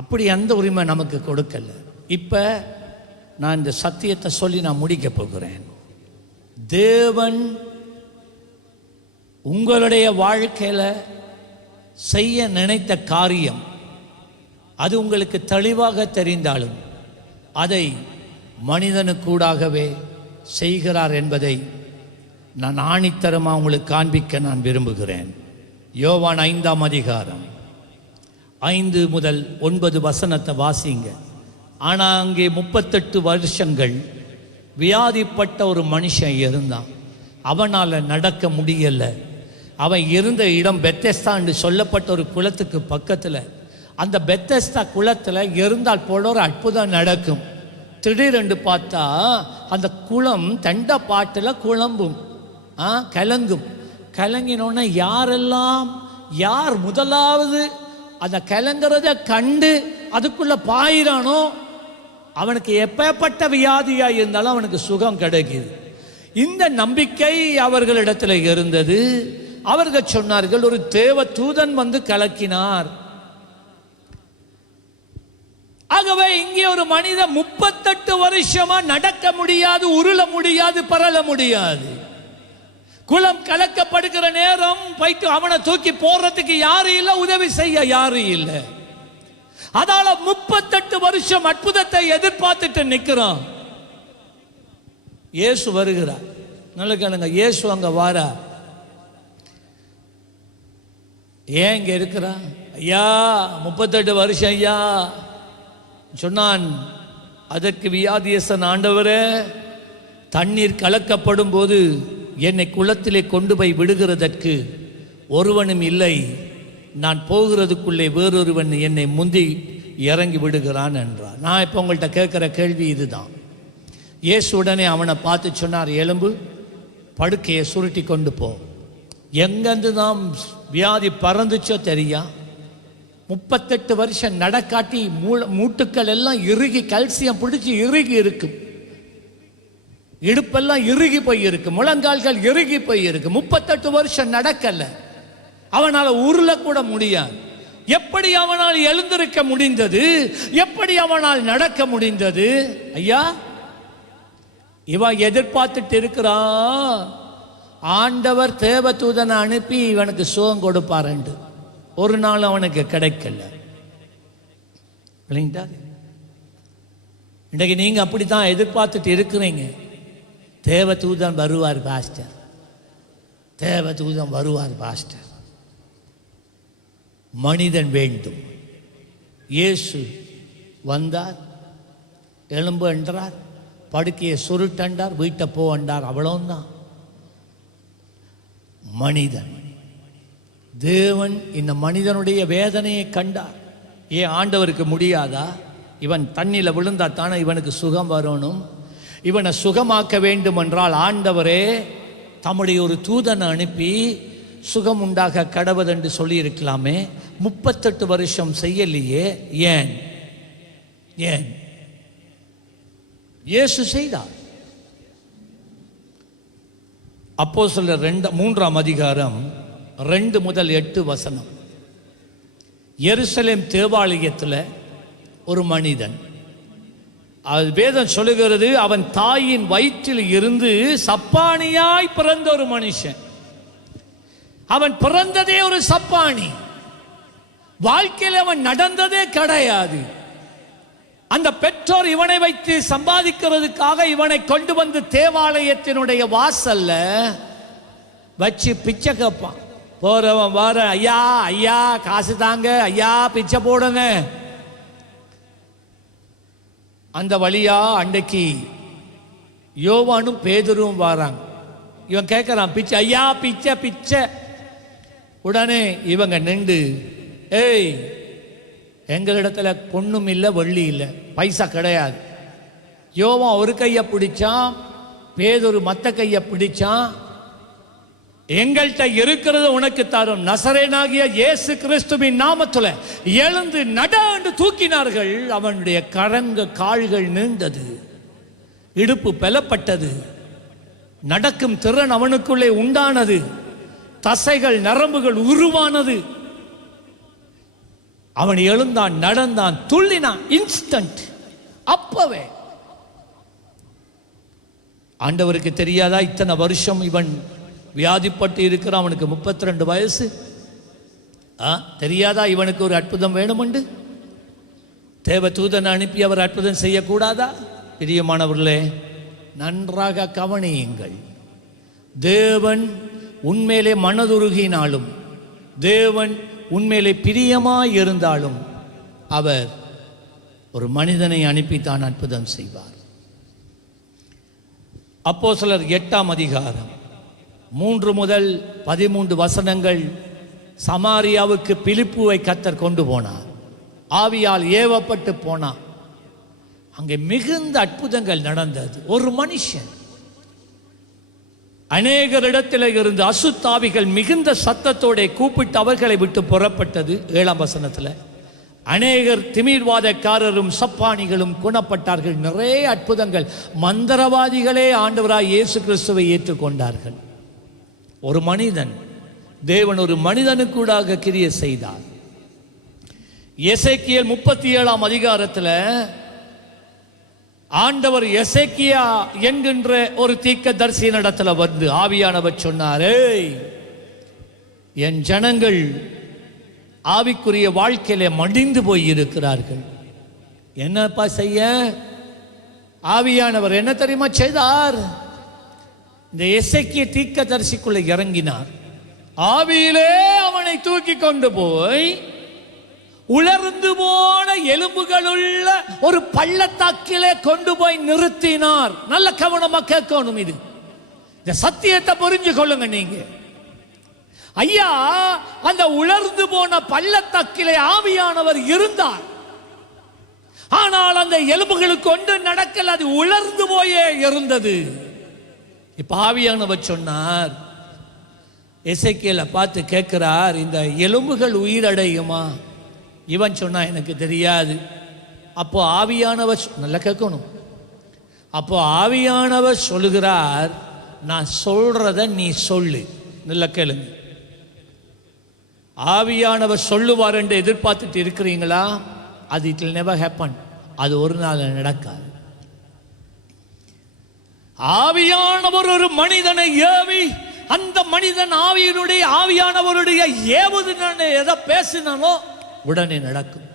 அப்படி அந்த உரிமை நமக்கு கொடுக்கல. இப்போ நான் இந்த சத்தியத்தை சொல்லி நான் முடிக்க போகிறேன். தேவன் உங்களுடைய வாழ்க்கையில் செய்ய நினைத்த காரியம் அது உங்களுக்கு தெளிவாக தெரிந்தாலும் அதை மனிதனுக்கூடாகவே செய்கிறார் என்பதை நான் ஆணித்தரமாக உங்களுக்கு காண்பிக்க நான் விரும்புகிறேன். யோவான் 5ஆம் அதிகாரம் 5 முதல் 9 வசனத்தை வாசிங்க. ஆனால் அங்கே 38 வருஷங்கள் வியாதிப்பட்ட ஒரு மனுஷன் இருந்தான். அவனால் நடக்க முடியலை. அவன் இருந்த இடம் பெத்தெஸ்தா என்று சொல்லப்பட்ட ஒரு குளத்துக்கு பக்கத்தில். அந்த பெத்தெஸ்தா குளத்தில் இருந்தால் போல ஒரு அற்புதம் நடக்கும். திடீரென்று பார்த்தா அந்த குளம் தண்ட பாட்டில் குழம்பும், கலங்கும். கலங்கினோடனே யார் முதலாவது அந்த கலங்கிறத கண்டு அதுக்குள்ள பாயிறானோ அவனுக்கு எப்பேற்பட்ட வியாதியாக இருந்தாலும் அவனுக்கு சுகம் கிடைக்குது. இந்த நம்பிக்கை அவர்களிடத்தில் இருந்தது. அவர்கள் சொன்னார்கள், ஒரு தேவ தூதன் வந்து கலக்கினார். ஆகவே இங்கே ஒரு மனிதன் 38 வருஷமா நடக்க முடியாது, உருள முடியாது, பரல முடியாது. குளம் கலக்கப்படுகிற நேரம் போயிட்டு அவனை தூக்கி போறதுக்கு யாரும் இல்லை, உதவி செய்ய யாரும் இல்லை. அதால 38 வருஷம் அற்புதத்தை எதிர்பார்த்துட்டு நிற்கிறான். இயேசு வருகிறார். நல்ல கேளுங்க, இயேசு அங்க வாரா. ஏன் இங்க இருக்கிறா? ஐயா 38 வருஷம் ஐயா சொன்னான். அதற்கு வியாதியஸ்தன், ஆண்டவரே தண்ணீர் கலக்கப்படும் போது என்னை குளத்திலே கொண்டு போய் விடுகிறதற்கு ஒருவனும் இல்லை, நான் போகிறதுக்குள்ளே வேறொருவன் என்னை முந்தி இறங்கி விடுகிறான் என்றார். நான் இப்போ உங்கள்கிட்ட கேட்குற கேள்வி இதுதான். இயேசு உடனே அவனை பார்த்து சொன்னார், எலும்பு படுக்கையை சுருட்டி கொண்டு போ. எங்கேருந்து நாம் வியாதி பறந்துச்சோ தெரியா. 38 வருஷம் நடக்காட்டி மூட்டுக்கள் எல்லாம் இறுகி கல்சியம் பிடிச்சி இறுகி இருக்கு, இடுப்பெல்லாம் இறுகி போய் இருக்கு, முழங்கால்கள் இறுகி போய் இருக்கு. 38 வருஷம் நடக்கல, அவனால் உருள கூட முடியாது. எப்படி அவனால் எழுந்திருக்க முடிந்தது? எப்படி அவனால் நடக்க முடிந்தது? ஐயா, இவன் எதிர்பார்த்துட்டு இருக்கிறான் ஆண்டவர் தேவதூதனை அனுப்பி இவனுக்கு சுகம் கொடுப்பாருண்டு. ஒரு நாள் அவனுக்கு கிடைக்கல. இன்றைக்கு நீங்க அப்படித்தான் எதிர்பார்த்துட்டு இருக்கிறீங்க. தேவதூதன் வருவார் பாஸ்டர், தேவதூதன் வருவார் பாஸ்டர். மனிதன் வேண்டும். இயேசு வந்தார், எலும்பு என்றார், படுக்கையை சுருட்டண்டார், வீட்டை போ என்றார். அவ்வளவுதான். மனிதன், தேவன் இந்த மனிதனுடைய வேதனையை கண்டார். ஏன் ஆண்டவருக்கு முடியாதா? இவன் தண்ணியில் விழுந்தா தானே இவனுக்கு சுகம் வரணும். இவனை சுகமாக்க வேண்டும் என்றால் ஆண்டவரே தம்முடைய ஒரு தூதனை அனுப்பி சுகம் உண்டாக கடவுதென்று சொல்லியிருக்கலாமே. 38 வருஷம் செய்யலையே. ஏன்? ஏன்? இயேசு செய்தார். அப்போஸ்தலர் 3ஆம் அதிகாரம் 2 முதல் 8 வசனம். எருசலேம் தேவாலயத்தில் ஒரு மனிதன், அது வேதம் சொல்லுகிறது, அவன் தாயின் வயிற்றில் இருந்து சப்பானியாய் பிறந்த ஒரு மனுஷன். அவன் பிறந்ததே ஒரு சப்பானி. வாழ்க்கையில் அவன் நடந்ததே கிடையாது. அந்த பெற்றோர் இவனை வைத்து சம்பாதிக்கிறதுக்காக இவனை கொண்டு வந்து தேவாலயத்தினுடைய வாசல்ல வச்சு பிச்சை கேட்பான். போறவன் வார, ஐயா ஐயா காசு தாங்க, ஐயா பிச்சை போடுங்க. அந்த வழியா அன்றைக்கு யோவானும் பேதுரும் வாராங்க. இவன் கேட்கறான் பிச்சை, ஐயா பிச்சை பிச்சை. உடனே இவங்க நின்று, ஏய் எங்களிடத்துல பொண்ணும் இல்லை வெள்ளி இல்லை, பைசா கிடையாது. யோவான் ஒரு கையை பிடிச்சான், பேதுரு மற்ற கையை பிடிச்சான். எங்கள்கிட்ட இருக்கிறது உனக்கு தரும், நசரேனாகிய இயேசு கிறிஸ்துவின் நாமத்துல எழுந்து நட என்று தூக்கினார்கள். அவனுடைய கால்கள் நீண்டது, இடுப்பு பலப்பட்டது, நடக்கும் திறன் அவனுக்குள்ளே உண்டானது, தசைகள் நரம்புகள் உருவானது. அவன் எழுந்தான், நடந்தான், துள்ளினான். இன்ஸ்டன்ட். அப்பவே ஆண்டவருக்கு தெரியாதா இத்தனை வருஷம் இவன் வியாதிப்பட்டு இருக்கிறான்? அவனுக்கு 32 வயசு. தெரியாதா இவனுக்கு ஒரு அற்புதம் வேணுமுண்டு? தேவதூதனை அனுப்பி அவர் அற்புதம் செய்யக்கூடாதா? பிரியமானவர்களே, நன்றாக கவனியுங்கள். தேவன் உண்மையிலே மனதுருகினாலும், தேவன் உண்மையிலே பிரியமாய் இருந்தாலும் அவர் ஒரு மனிதனை அனுப்பித்தான் அற்புதம் செய்வார். அப்போஸ்தலர் 8ஆம் அதிகாரம் 3 முதல் 13 வசனங்கள். சமாரியாவுக்கு பிலிப்புவை கர்த்தர் கொண்டு போனார். ஆவியால் ஏவப்பட்டு போனார். அங்கே மிகுந்த அற்புதங்கள் நடந்தது. ஒரு மனுஷன், அநேகரிடத்தில் இருந்து அசுத்தாவிகள் மிகுந்த சத்தத்தோட கூப்பிட்டு அவர்களை விட்டு புறப்பட்டது. 7ஆம் வசனத்தில் அநேகர் திமிர்வாதக்காரரும் சப்பானிகளும் குணப்பட்டார்கள். நிறைய அற்புதங்கள். மந்திரவாதிகளே ஆண்டவராய் இயேசு கிறிஸ்துவை ஏற்றுக்கொண்டார்கள். ஒரு மனிதன், தேவன் ஒரு மனிதனுக்கூடாக கிரியை செய்தார். எசேக்கியேல் 37ஆம் அதிகாரத்தில் ஆண்டவர் எசேக்கியா என்கின்ற ஒரு தீர்க்கதரிசியின் இடத்துல வந்து ஆவியானவர் சொன்னார், என் ஜனங்கள் ஆவிக்குரிய வாழ்க்கையில மடிந்து போய் இருக்கிறார்கள். என்னப்பா செய்ய? ஆவியானவர் என்ன தெரியுமா செய்தார்? இந்த எசேக்கியா தீர்க்கதரிசிக்குள்ள இறங்கினார். ஆவியிலே அவனை தூக்கி கொண்டு போய் உலர்ந்து போன எலும்புகளுள்ள ஒரு பள்ளத்தாக்கிலே கொண்டு போய் நிறுத்தினார். நல்ல கவனமா கேட்கணும். இது இந்த சத்தியத்தை புரிஞ்சு கொள்ளுங்க. நீங்க ஐயா, அந்த உலர்ந்து போன பள்ளத்தாக்கிலே ஆவியானவர் இருந்தார். ஆனால் அந்த எலும்புகளுக்கு ஒன்று நடக்கல, அது உலர்ந்து போயே இருந்தது. இப்ப ஆவியானவர் சொன்னார், எசேக்கியேலை பார்த்து கேட்கிறார், இந்த எலும்புகள் உயிரடையுமா? இவன் சொன்னா எனக்கு தெரியாது. அப்போ ஆவியானவர், நல்லா கேட்கணும், அப்போ ஆவியானவர் சொல்லுகிறார், நான் சொல்றத நீ சொல்லு. நல்ல கேளுங்க. ஆவியானவர் சொல்லுவார் என்று எதிர்பார்த்துட்டு இருக்கிறீங்களா? அது இட் வில் நெவர் ஹேப்பன். அது ஒரு நாள் நடக்காது. ஆவியானவர் ஒரு மனிதனை ஏவி, அந்த மனிதன் ஆவியானவருடைய ஏவுது எதை பேசினானோ உடனே நடக்கும்.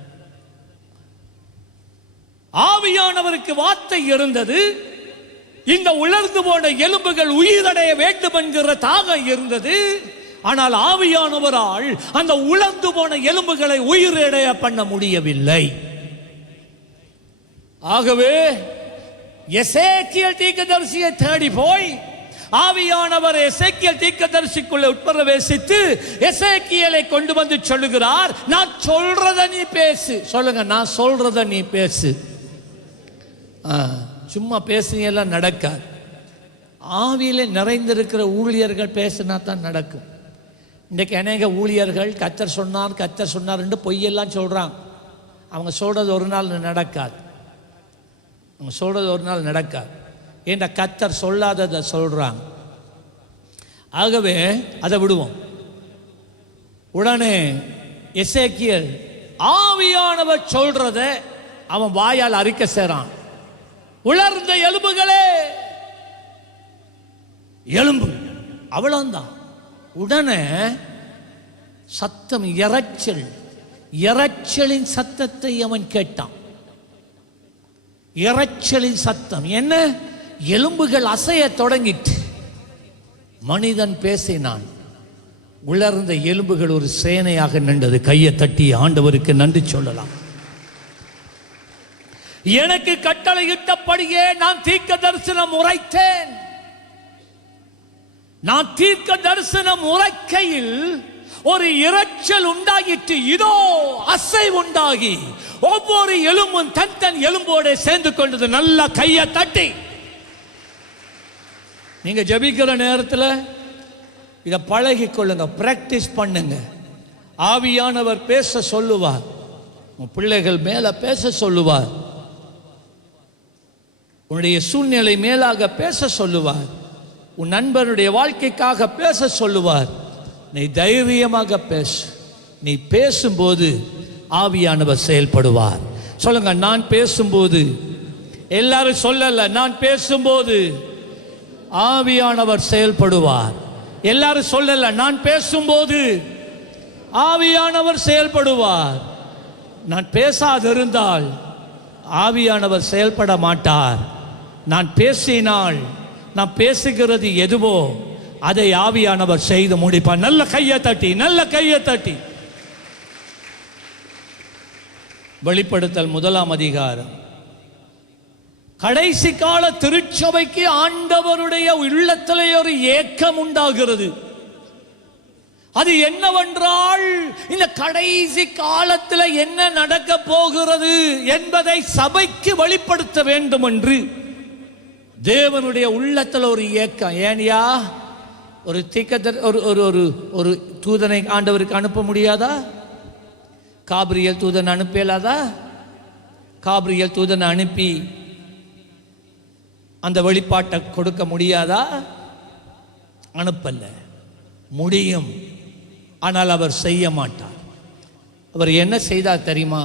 ஆவியானவருக்கு வார்த்தை இருந்தது. இந்த உலர்ந்து போன எலும்புகள் உயிரடைய வேண்டும் என்கிற தாகம் இருந்தது. ஆனால் ஆவியானவரால் அந்த உலர்ந்து போன எலும்புகளை உயிரடைய பண்ண முடியவில்லை. ஆகவே எசேக்கியேல் தீர்க்கதரிசியை தேடி போய் ஆவியானவர் எசேக்கியேல் தீர்க்கதரிசிக்குள்ளே உட்பிரவேசித்து எசேக்கியேலை கொண்டு வந்து சொல்லுகிறார், நான் சொல்றத நீ பேசு. சொல்லுங்க, நான் சொல்றத நீ பேசு. சும்மா பேசினெல்லாம் நடக்காது. ஆவியிலே நிறைந்திருக்கிற ஊழியர்கள் பேசினா தான் நடக்கும். இன்றைக்கு அநேக ஊழியர்கள் கர்த்தர் சொன்னார் என்று பொய்யெல்லாம் சொல்றாங்க. அவங்க சொல்றது ஒரு நாள் நடக்காது. அவங்க சொல்றது ஒரு நாள் நடக்காது. என்ற கர்த்தர் சொல்லாததை சொல்றாங்க. ஆகவே அதை விடுவோம். உடனே எசேக்கியேல் ஆவியானவர் சொல்றத அவன் வாயால் அறிக்கை செய்றான். உலர்ந்த எலும்புகளே எலும்பு, அவ்வளவுதான். உடனே சத்தம், இரைச்சலின் சத்தத்தை அவன் கேட்டான். இரைச்சலின் சத்தம் என்ன? எலும்புகள் அசைய தொடங்கிட்டு மனிதன் பேசினான். உலர்ந்த எலும்புகள் ஒரு சேனையாக நின்றது. கையை தட்டி ஆண்டவருக்கு நன்றி சொல்லலாம். எனக்கு கட்டளையிட்டபடியே நான் தீர்க்க தரிசனம் உரைத்தேன். நான் தீர்க்க தரிசனம் உரைக்கையில் ஒரு இரைச்சல் உண்டாகிட்டு, இதோ அசைவு உண்டாகி ஒவ்வொரு எலும்பும் தன் எலும்போடு சேர்ந்து கொண்டது. நல்ல கையை தட்டி நீங்க ஜெபிக்கிற நேரத்தில் இதை பழகி கொள்ளுங்க, பிராக்டிஸ் பண்ணுங்க. ஆவியானவர் பேச சொல்லுவார், உன் பிள்ளைகள் மேல பேச சொல்லுவார், உன்னுடைய சூழ்நிலை மேலாக பேச சொல்லுவார், உன் நண்பனுடைய வாழ்க்கைக்காக பேச சொல்லுவார். நீ தைரியமாக பேசு. நீ பேசும்போது ஆவியானவர் செயல்படுவார். சொல்லுங்க, நான் பேசும்போது. எல்லாரும் சொல்லல, நான் பேசும்போது ஆவியானவர் செயல்படுவார். எல்லாரும் சொல்லல, நான் பேசும்போது ஆவியானவர் செயல்படுவார். நான் பேசாதிருந்தால் ஆவியானவர் செயல்பட மாட்டார். நான் பேசினால், நான் பேசுகிறது எதுவோ அதை ஆவியானவர் செய்து முடிப்பார். நல்ல கையை தட்டி, நல்ல கையை தட்டி. வெளிப்படுத்தல் 1ஆம் அதிகாரம். கடைசி கால திருச்சபைக்கு ஆண்டவருடைய உள்ளத்திலே ஒரு ஏக்கம் உண்டாகிறது. அது என்னவென்றால், இந்த கடைசி காலத்தில் என்ன நடக்க போகிறது என்பதை சபைக்கு வெளிப்படுத்த வேண்டும் என்று தேவனுடைய உள்ளத்தில் ஒரு ஏக்கம். ஏனியா, ஒரு ஒரு தூதனை ஆண்டவருக்கு அனுப்ப முடியாதா? காபிரியல் தூதன் அனுப்பலாதா? காபிரியல் தூதனை அனுப்பி அந்த வெளிப்பாட்டை கொடுக்க முடியாதா? அனுப்பல. முடியும், ஆனால் அவர் செய்ய மாட்டார். அவர் என்ன செய்தார் தெரியுமா?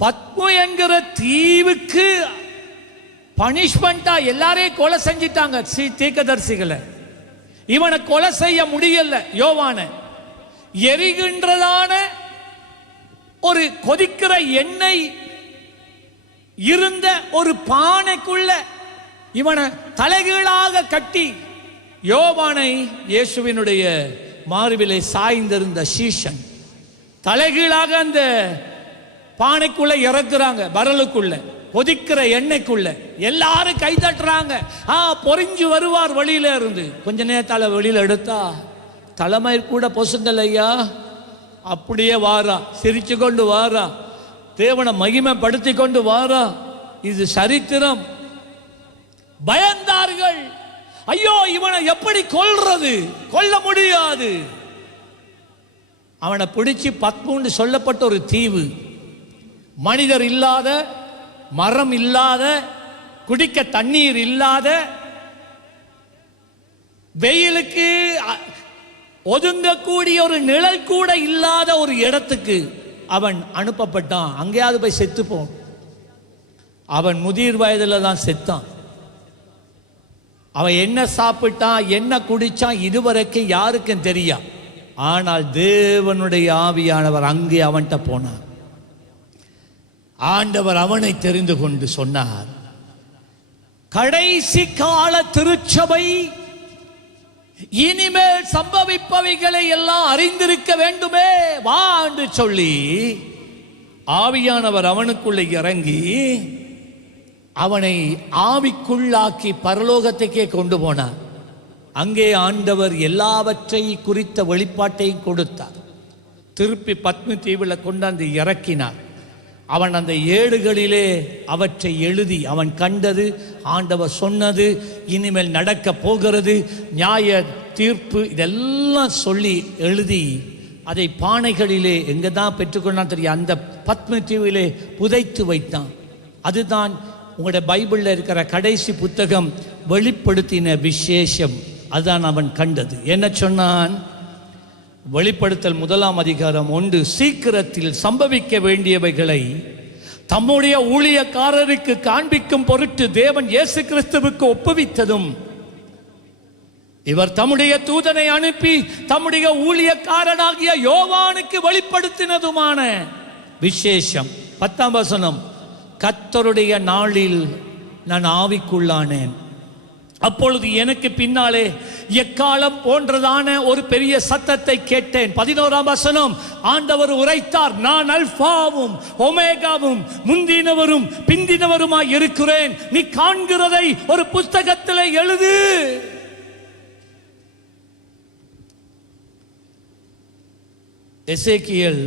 பத்மு என்கிற தீவுக்கு பனிஷ்மெண்டா எல்லாரையும் கொலை செஞ்சிட்டாங்க தீர்க்கதரிசிகளை. இவனை கொலை செய்ய முடியல. யோவான எரிகின்றதான ஒரு கொதிக்கிற எண்ணெய் இருந்த ஒரு பானைக்குள்ள இவனை தலைகீழாக கட்டி யோவானை, இயேசுவினுடைய மார்பிலே சாய்ந்திருந்த சீஷன், தலைகீழாக அந்த பானைக்குள்ள இறக்குறாங்க. பரலுக்குள்ள கொதிக்கிற எண்ணெய்க்குள்ள எல்லாரும் கை தட்டுறாங்க. பொறிஞ்சு வருவார் வெளியில இருந்து. கொஞ்ச நேரத்தால வெளியில எடுத்தா தலைமை கூட பொசுங்கல் ஐயா. அப்படியே வாரா, சிரிச்சு கொண்டு வாரா. தேவனை மகிமைப்படுத்தி கொண்டு வாரா. இது சரித்திரம். பயந்தார்கள். ஐயோ, இவனை எப்படி கொல்றது? கொல்ல முடியாது. அவனை பிடிச்சி பத்மூன்னு சொல்லப்பட்ட ஒரு தீவு, மனிதர் இல்லாத, மரம் இல்லாத, குடிக்க தண்ணீர் இல்லாத, வெயிலுக்கு ஒதுங்கக்கூடிய ஒரு நிழல் கூட இல்லாத ஒரு இடத்துக்கு அவன் அனுப்பப்பட்டான். அங்கேயாவது போய் செத்துப்போம். அவன் முதிர் வயதில் தான் செத்தான். அவன் என்ன சாப்பிட்டான், என்ன குடிச்சான், இதுவரைக்கும் யாருக்கும் தெரியா. ஆனால் தேவனுடைய ஆவியானவர் அங்கே அவன்கிட்ட போனார். ஆண்டவர் அவனை தெரிந்து கொண்டு சொன்னார், கடைசி கால திருச்சபை இனிமேல் சம்பவிப்பவைகளை எல்லாம் அறிந்திருக்க வேண்டுமே, வா என்று சொல்லி ஆவியானவர் அவனுக்குள்ளே இறங்கி அவனை ஆவிக்குள்ளாக்கி பரலோகத்துக்கே கொண்டு போனார். அங்கே ஆண்டவர் எல்லாவற்றை குறித்த வெளிப்பாட்டையும் கொடுத்தார். திருப்பி பத்ம தீவில் கொண்டாந்து இறக்கினார். அவன் அந்த ஏடுகளிலே அவற்றை எழுதி, அவன் கண்டது, ஆண்டவர் சொன்னது, இனிமேல் நடக்க போகிறது, நியாய தீர்ப்பு, இதெல்லாம் சொல்லி எழுதி அதை பானைகளிலே எங்கே தான் பெற்றுக்கொண்டான் தெரியும், அந்த பத்ம தீவிலே புதைத்து வைத்தான். அதுதான் உங்களுடைய பைபிளில் இருக்கிற கடைசி புத்தகம், வெளிப்படுத்தின விசேஷம். அதுதான் அவன் கண்டது. என்ன சொன்னான்? வெளிப்படுத்தல் 1 அதிகாரம் 1, சீக்கிரத்தில் சம்பவிக்க வேண்டியவைகளை தம்முடைய ஊழியக்காரருக்கு காண்பிக்கும் பொருட்டு தேவன் இயேசு கிறிஸ்துவுக்கு ஒப்புவித்ததும், இவர் தம்முடைய தூதனை அனுப்பி தம்முடைய ஊழியக்காரனாகிய யோவானுக்கு வெளிப்படுத்தினதுமான விசேஷம். 10ஆம் வசனம், கர்த்தருடைய நாளில் நான் ஆவிக்குள்ளானேன். அப்பொழுது எனக்கு பின்னாலே எக்காலம் போன்றதான ஒரு பெரிய சத்தத்தை கேட்டேன். 11ஆம் வசனம், ஆண்டவர் உரைத்தார், நான் அல்பாவும் ஒமேகாவும் முந்தினவரும் பிந்தினவருமாய் இருக்கிறேன். நீ காண்கிறதை ஒரு புத்தகத்திலே எழுது. எசேக்கியேல்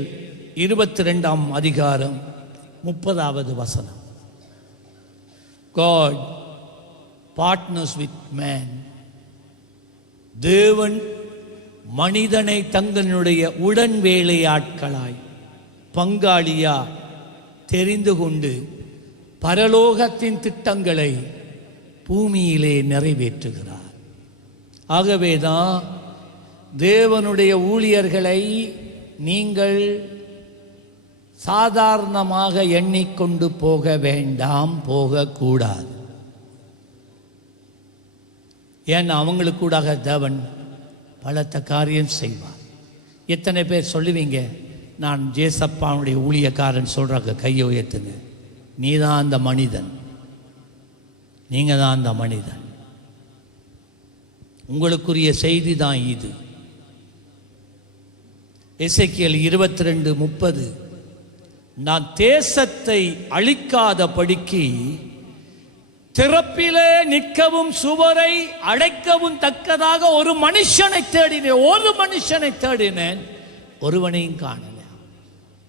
22ஆம் அதிகாரம் 30வது வசனம், God partners with man. தேவன் மனிதனை தங்களுடைய உடன் வேலையாட்களாய் பங்காளியா தெரிந்து கொண்டு பரலோகத்தின் திட்டங்களை பூமியிலே நிறைவேற்றுகிறார். ஆகவேதான் தேவனுடைய ஊழியர்களை நீங்கள் சாதாரணமாக எண்ணிக்கொண்டு போக வேண்டாம், போகக்கூடாது. ஏன்னா அவங்களுக்கு கூடாக தேவன் பலத்த காரியம் செய்வார். எத்தனை பேர் சொல்லுவீங்க, நான் ஜேசப்பாவுடைய ஊழியக்காரன் சொல்கிறாங்க, கையை உயர்த்துங்க. நீ தான் அந்த மனிதன், நீங்கள் தான் அந்த மனிதன். உங்களுக்குரிய செய்தி தான் இது. எசேக்கியேல் 22:30, நான் தேசத்தை அழிக்காதபடிக்கு திறப்பிலே நிற்கவும் சுவரை அடைக்கவும் தக்கதாக ஒரு மனுஷனை தேடினேன். ஒரு மனுஷனை தேடினேன், ஒருவனையும் காணல.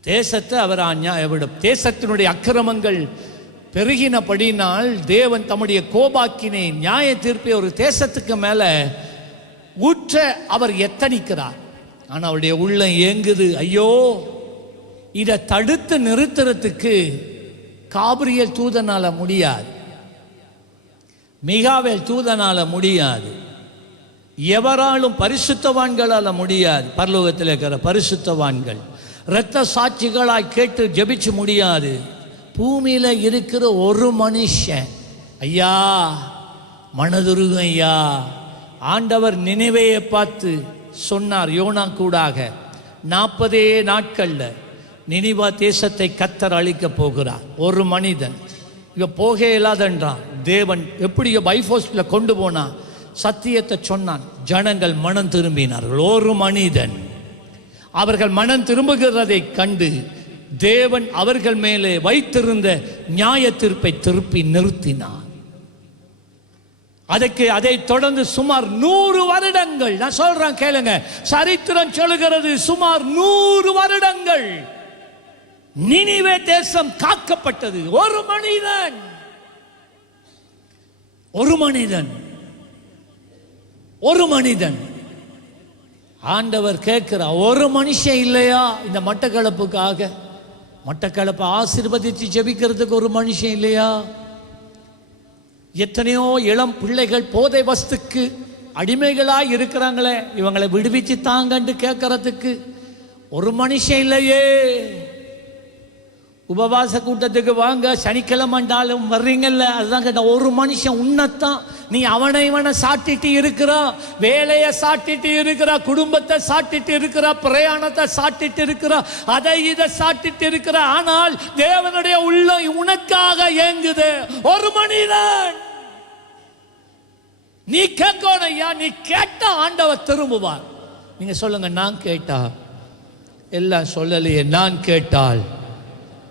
தேசத்தை அவர் தேசத்தினுடைய அக்கிரமங்கள் பெருகினபடினால் தேவன் தம்முடைய கோபாக்கினை நியாய தீர்ப்பை ஒரு தேசத்துக்கு மேல ஊற்ற அவர் எத்தனிக்கிறார். ஆனால் அவருடைய உள்ளம் ஏங்குது, ஐயோ இதை தடுத்து நிறுத்துறதுக்கு காபிரியல் தூதனால முடியாது, மிகாவேல் தூதனால முடியாது, எவராலும் பரிசுத்தவான்களால முடியாது. பரலோகத்தில் இருக்கிற பரிசுத்தவான்கள் இரத்த சாட்சிகளாய் கேட்டு ஜெபிச்சு முடியாது. பூமியில இருக்கிற ஒரு மனுஷன், ஐயா மனதுருகும் ஐயா. ஆண்டவர் நினைவையை பார்த்து சொன்னார் யோனா கூடாக, 40 நாட்கள்ல நினிவா தேசத்தை கர்த்தர் அழிக்க போகிறார். ஒரு மனிதன் இவ போக இல்லாதன்றான். தேவன் எப்படியோ பைபோஸ்டில் கொண்டு போனா சத்தியத்தை சொன்னான். ஜனங்கள் மனம் திரும்பினார்கள். ஒரு மனிதன் அவர்கள் மனம் திரும்புகிறதை கண்டு தேவன் அவர்கள் மேலே வைத்திருந்த நியாய தீர்ப்பை திருப்பி நிறுத்தினார். அதை தொடர்ந்து சுமார் 100 வருடங்கள், நான் சொல்றேன் கேளுங்க, சரித்திரம் சொல்லுகிறது, சுமார் 100 வருடங்கள் நினிவே தேசம் காக்கப்பட்டது. ஒரு மனிதன் ஆண்டவர் கேட்கிறார், ஒரு மனுஷன் இல்லையா இந்த மட்டக்களப்புக்காக? மட்டக்களப்பை ஆசீர்வதித்து ஜெபிக்கிறதுக்கு ஒரு மனுஷன் இல்லையா? எத்தனையோ இளம் பிள்ளைகள் போதை வஸ்துக்கு அடிமைகளாக இருக்கிறாங்களே, இவங்களை விடுவிச்சு தாங்கன்னு கேட்கறதுக்கு ஒரு மனுஷன் இல்லையே. உபவாச கூட்டத்துக்கு வாங்க, சனிக்கிழமைண்டாலும் வர்றீங்கல்ல, அதுதான் கேட்ட ஒரு மனுஷன் உன்னத்தான். நீ அவனை இவனை சாட்டிட்டு இருக்கிறா, வேலையை சாட்டிட்டு இருக்கிறா, குடும்பத்தை சாட்டிட்டு இருக்கிறா, பிரயாணத்தை சாட்டிட்டு இருக்கிறா, அதை இதை சாட்டிட்டு இருக்கிறா. ஆனால் தேவனுடைய உள்ளம் உனக்காக ஏங்குது. ஒரு மனிதன் நீ கேட்கணும் ஐயா, நீ கேட்டா ஆண்டவர் திரும்புவார். நீங்க சொல்லுங்க, நான் கேட்டா, எல்லாம் சொல்லலையே, நான் கேட்டால்,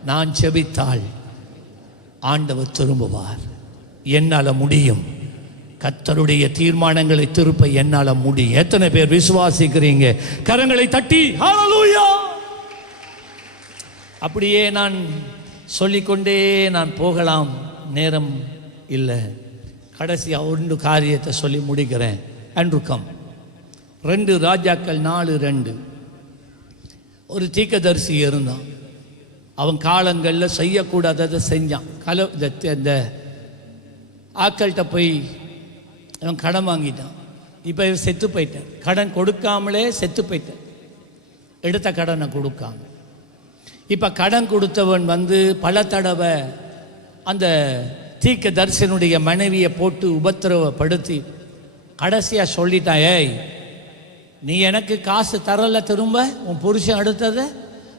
நான் செபித்தால் ஆண்டவர் திரும்புவார். என்னால முடியும், கர்த்தருடைய தீர்மானங்களை திருப்ப என்னால முடியும். எத்தனை பேர் விசுவாசிக்கிறீங்க? கரங்களை தட்டி ஹல்லேலூயா. அப்படியே நான் சொல்லிக்கொண்டே நான் போகலாம், நேரம் இல்லை. கடைசியாக ஒன்று காரியத்தை சொல்லி முடிக்கிறேன். அன்றுக்கம் 2 ராஜாக்கள் 4:2. ஒரு தீர்க்கதரிசி இருந்தான். அவன் காலங்களில் செய்யக்கூடாததை செஞ்சான். இந்த ஆக்கள்கிட்ட போய் அவன் கடன் வாங்கிட்டான். இப்போ செத்து போயிட்டான். கடன் கொடுக்காமலே செத்து போயிட்டான், எடுத்த கடனை கொடுக்காம. இப்போ கடன் கொடுத்தவன் பல தடவை அந்த தீர்க்கதரிசனுடைய மனைவியை போட்டு உபத்திரவப்படுத்தி கடைசியாக சொல்லிட்டான், ஏய் நீ எனக்கு காசு தரல, திரும்ப உன் புருஷன் அடுத்தது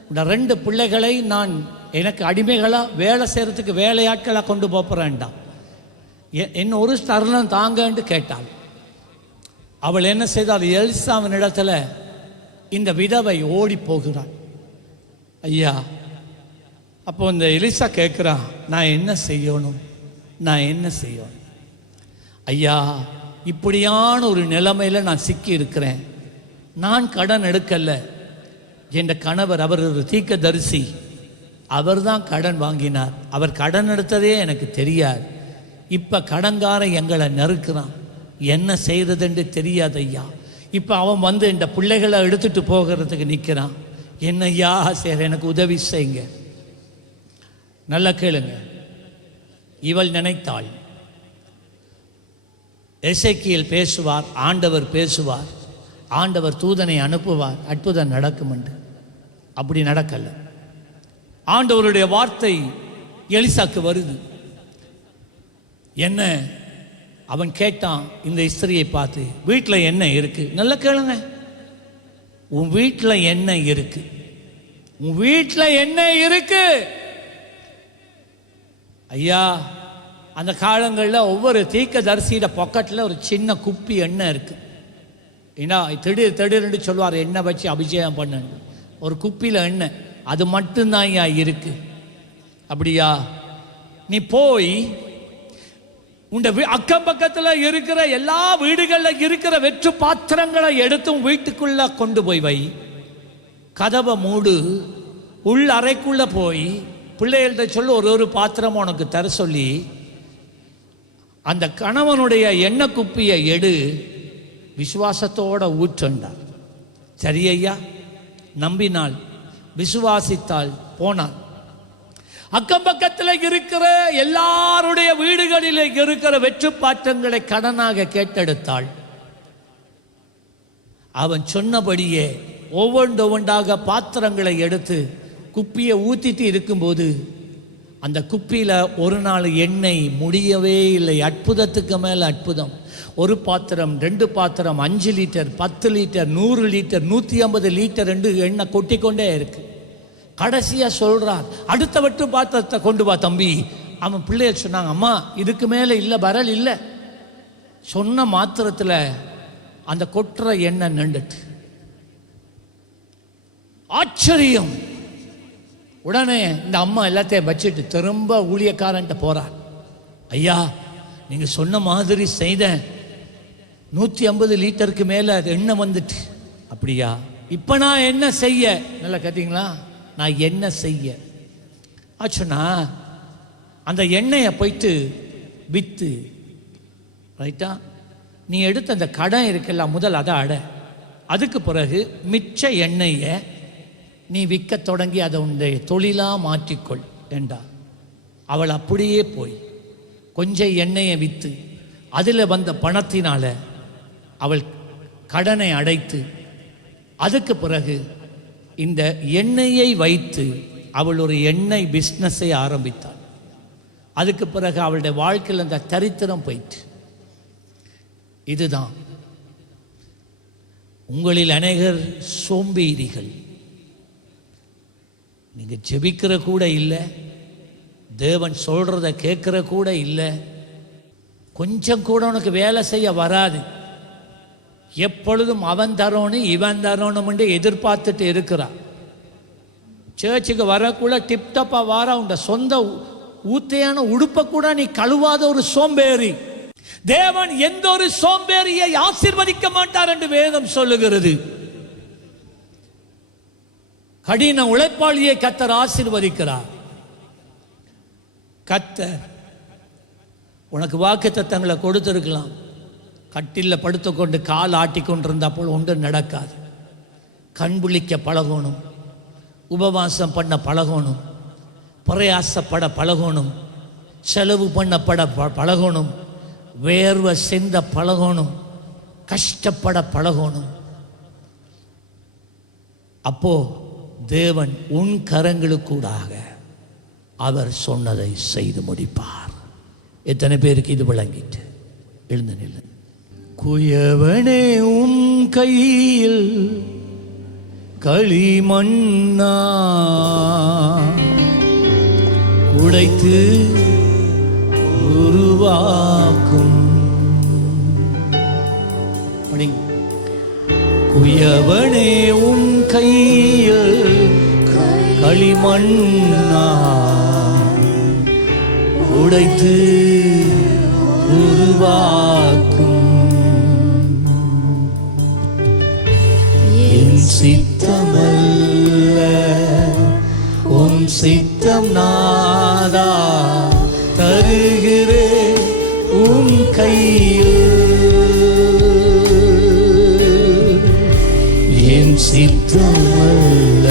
இந்த 2 பிள்ளைகளை நான் எனக்கு அடிமைகளாக வேலை செய்கிறதுக்கு வேலையாட்களாக கொண்டு போகிறேன்டான். என்ன ஒரு தருணம் தாங்கன்னு கேட்டாள். அவள் என்ன செய்தாள்? எலிசாவின் இடத்துல இந்த விதவை ஓடி போகிறாள். ஐயா, அப்போ இந்த எலிசா கேட்குறான், நான் என்ன செய்யணும்? ஐயா, இப்படியான ஒரு நிலைமையில் நான் சிக்கி இருக்கிறேன். நான் கடன் எடுக்கல, என் கணவர் அவர் ஒரு தீர்க்கதரிசி, அவர் தான் கடன் வாங்கினார். அவர் கடன் எடுத்ததே எனக்கு தெரியாது. இப்போ கடன்காரன் எங்களை நெருக்கிறான், என்ன செய்யறதுன்னு தெரியாது ஐயா. இப்போ அவன் இந்த பிள்ளைகளை எடுத்துட்டு போகிறதுக்கு நிற்கிறான். என்னையா சரி, எனக்கு உதவி செய்யுங்க. நல்லா கேளுங்க. இவள் நினைத்தாள், எசேக்கியேல் பேசுவார், ஆண்டவர் பேசுவார், ஆண்டவர் தூதனை அனுப்புவார், அற்புதம் நடக்கும் என்று. அப்படி நடக்கல. ஆண்டவருடைய வார்த்தை எலிசாக்கு வருது. என்ன? அவன் கேட்டான் இந்த ஸ்திரியை பார்த்து, வீட்டில் என்ன இருக்கு? நல்லா கேளுங்க, உன் வீட்டில் என்ன இருக்கு? உன் வீட்டில் என்ன இருக்கு? ஐயா, அந்த காலங்களில் ஒவ்வொரு தீர்க்கதரிசியோட பாக்கெட்டில் ஒரு சின்ன குப்பி எண்ணெய் இருக்கு. ஏன்னா திடீர்னு சொல்லுவார், எண்ணெய் வச்சு அபிஷேகம் பண்ணு, ஒரு குப்பியில் எண்ணெய், அது மட்டும்தான் ஐயா இருக்கு. அப்படியா? நீ போய் உண்ட அக்கம் பக்கத்தில் இருக்கிற எல்லா வீடுகளில் இருக்கிற வெற்று பாத்திரங்களை எடுத்தும் வீட்டுக்குள்ள கொண்டு போய் வை, கதவை மூடு, உள் அறைக்குள்ள போய் பிள்ளைகள்கிட்ட சொல்லு, ஒரு பாத்திரம் உனக்கு தர சொல்லி அந்த கணவனுடைய எண்ணெய் குப்பியை எடு, விசுவாசத்தோட ஊற்றண்டார். சரி ஐயா, நம்பினாள், விசுவாசித்தாள், போனாள். அக்கம் பக்கத்தில் இருக்கிற எல்லாருடைய வீடுகளில் இருக்கிற வெற்று பாத்திரங்களை கடனாக கேட்டெடுத்தாள். அவன் சொன்னபடியே ஒவ்வொன்றாக பாத்திரங்களை எடுத்து குப்பியை ஊத்திட்டு இருக்கும்போது அந்த குப்பியில் ஒரு நாள் எண்ணெய் முடியவே இல்லை. அற்புதத்துக்கு மேலே அற்புதம். ஒரு பாத்திரம், 2 பாத்திரம், 5 லிட்டர், 10 லிட்டர், 100 லிட்டர், 150 லிட்டர் என்று எண்ணெய் கொட்டிக்கொண்டே இருக்கு. கடைசியாக சொல்கிறார், அடுத்த வெற்று பாத்திரத்தை கொண்டு வா தம்பி. அவன் பிள்ளைகள் சொன்னாங்க, அம்மா இதுக்கு மேலே இல்லை, வரல் இல்லை. சொன்ன மாத்திரத்தில் அந்த கொட்டுற எண்ணெய் நின்றுட்டு. ஆச்சரியம். உடனே இந்த அம்மா எல்லாத்தையும் வச்சுட்டு திரும்ப ஊழியக்காரன்ட்ட போறார். ஐயா, நீங்கள் சொன்ன மாதிரி செய்தேன், 150 லிட்டருக்கு மேலே அது எண்ணெய் வந்துட்டு. அப்படியா? இப்போ நான் என்ன செய்ய? நல்லா கேட்டீங்களா? நான் என்ன செய்ய? ஆச்சுன்னா அந்த எண்ணெயை போயிட்டு விற்று, ரைட்டா, நீ எடுத்த அந்த கடன் இருக்குல்ல, முதல் அதை அடை. அதுக்கு பிறகு மிச்ச எண்ணெயை நீ விற்க தொடங்கி அதை உன்னுடைய தொழிலாக மாற்றிக்கொள் என்றா. அவள் அப்படியே போய் கொஞ்சம் எண்ணெயை விற்று அதில் வந்த பணத்தினால அவள் கடனை அடைத்து, அதுக்கு பிறகு இந்த எண்ணெயை வைத்து அவள் ஒரு எண்ணெய் பிஸ்னஸை ஆரம்பித்தாள். அதுக்கு பிறகு அவளுடைய வாழ்க்கையில் அந்த தரித்திரம் போயிட்டு. இதுதான் உங்களில் அநேகர் சோம்பேறிகள். நீங்கள் ஜெபிக்கிற கூட இல்லை, தேவன் சொல்கிறத கேட்குற கூட இல்லை, கொஞ்சம் கூட உனக்கு வேலை செய்ய வராது. எப்பொழுதும் அவன் தரோன்னு இவன் தரோன்னு எதிர்பார்த்துட்டு இருக்கிறான். சர்ச்சுக்கு வரக்கூட டிப்டப்பாக வார, உண்ட சொந்த ஊத்தையான உடுப்பை கூட நீ கழுவாத ஒரு சோம்பேறி. தேவன் எந்த ஒரு சோம்பேறியை ஆசீர்வதிக்க மாட்டார் என்று வேதம் சொல்லுகிறது. கடின உழைப்பாளியை கர்த்தர் ஆசீர்வதிக்கிறார். கர்த்தர் உனக்கு வாக்குத்தத்தங்களை கொடுத்திருக்கலாம். கட்டிலில் படுத்துக்கொண்டு கால் ஆட்டி கொண்டிருந்தா போல் ஒன்றும் நடக்காது. கண் விழிக்க பழகணும், உபவாசம் பண்ண பழகணும், பிரயாசப்பட பழகணும், செலவு பண்ணப்பட பழகணும், வேர்வை சிந்த பழகணும், கஷ்டப்பட பழகணும். அப்போ தேவன் உன் கரங்களுக்கூடாக அவர் சொன்னதை செய்து முடிப்பார். எத்தனை பேருக்கு இது விளங்கிட்டு? எழுந்து நில்லு. குயவனே உன் கையில் களிமண்ணா உடைத்து உருவாக்கும். குயவனே உன் கையில் களிமண்ணா உடைத்து உருவாக்கும். என் சித்தமல்ல உன் சித்தம் நாதா தருகிறே உன் கையில். என் சித்தமல்ல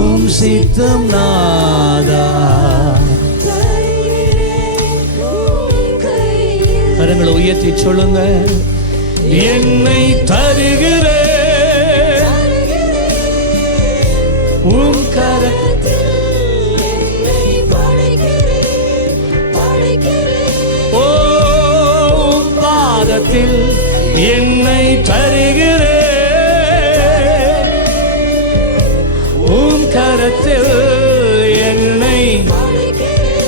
உன் சித்தம் நாதா. கரங்களை உயர்த்தி சொல்லுங்க. என்னை தருகிறே உன் கரத்தில், ஓ உன் பாதத்தில் என்னை தருகிறே உன் கரத்தில் என்னை.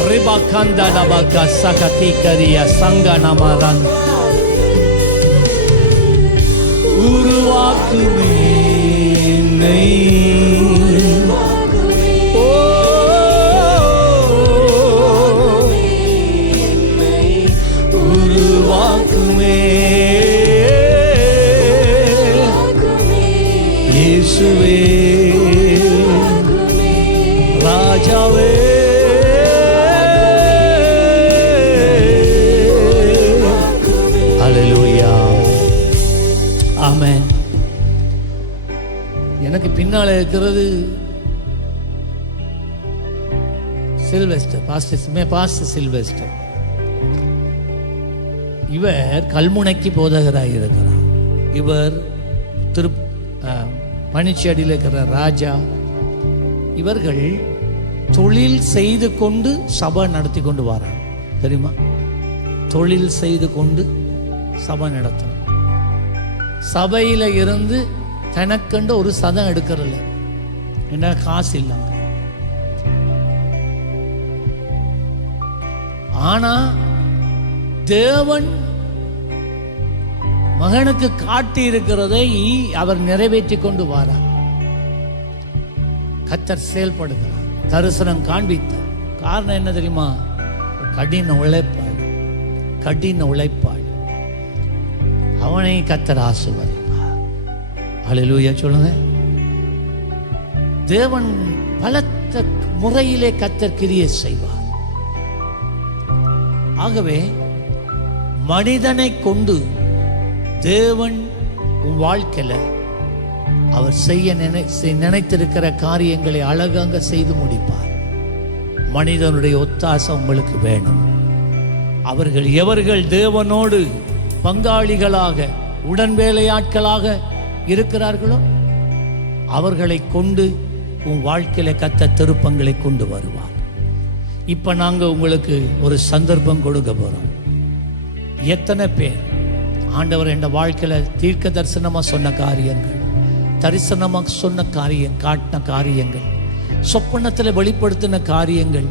ரிபாகந்த நபக சகதி கரிய சங்க நமரன் உருவாக்குமே என்னை. உருவாக்குமே இயேசுவே ராஜாவே. அல்லேலூயா, ஆமென். எனக்கு பின்னால் இருக்கிறது சில்வெஸ்டர், பாஸ்டர் சில்வெஸ்டர். இவர் கல்முனைக்கு போதகராக இருக்கிறார். இவர் பனிச்சேரியில் இருக்கிற ராஜா. இவர்கள் தொழில் செய்து கொண்டு சபை நடத்தி கொண்டு வராங்க. தெரியுமா? தொழில் செய்து கொண்டு சபை நடத்தும். சபையில் இருந்து தனக்கண்டு ஒரு சதம் எடுக்கிறதில்ல, என்ன காசு இல்லாம. ஆனா தேவன் மகனுக்கு காட்டி இருக்கிறதை அவர் நிறைவேற்றி கொண்டு வாரார். கர்த்தர் செயல்படுகிறார், தரிசனம் காண்பித்தார். காரணம் என்ன தெரியுமா? கடின உழைப்பாடு, கடின உழைப்பாடு. அவனை கர்த்தர் ஆசீர்வதிப்பார். அல்லேலூயா சொல்லுங்க. தேவன் பலத்த முறையிலே கர்த்தர் கிரியை செய்வார். ஆகவே மனிதனை கொண்டு தேவன் உன் வாழ்க்கையில அவர் செய்ய நினைத்திருக்கிற காரியங்களை அழகாக செய்து முடிப்பார். மனிதனுடைய ஒத்தாசை உங்களுக்கு வேணும். அவர்கள் எவர்கள் தேவனோடு பங்காளிகளாக உடன் வேலையாட்களாக இருக்கிறார்களோ அவர்களை கொண்டு உன் வாழ்க்கையில கர்த்தர் திருப்பங்களை கொண்டு வருவார். இப்ப நாங்க உங்களுக்கு ஒரு சந்தர்ப்பம் கொடுக்க போறோம். எத்தனை பேர் ஆண்டவர் என் வாழ்க்கையில தீர்க்க தரிசனமா சொன்ன காரியங்கள், தரிசனமாக சொன்ன காட்டின காரியங்கள், சொப்பனத்தில் வெளிப்படுத்தின காரியங்கள்,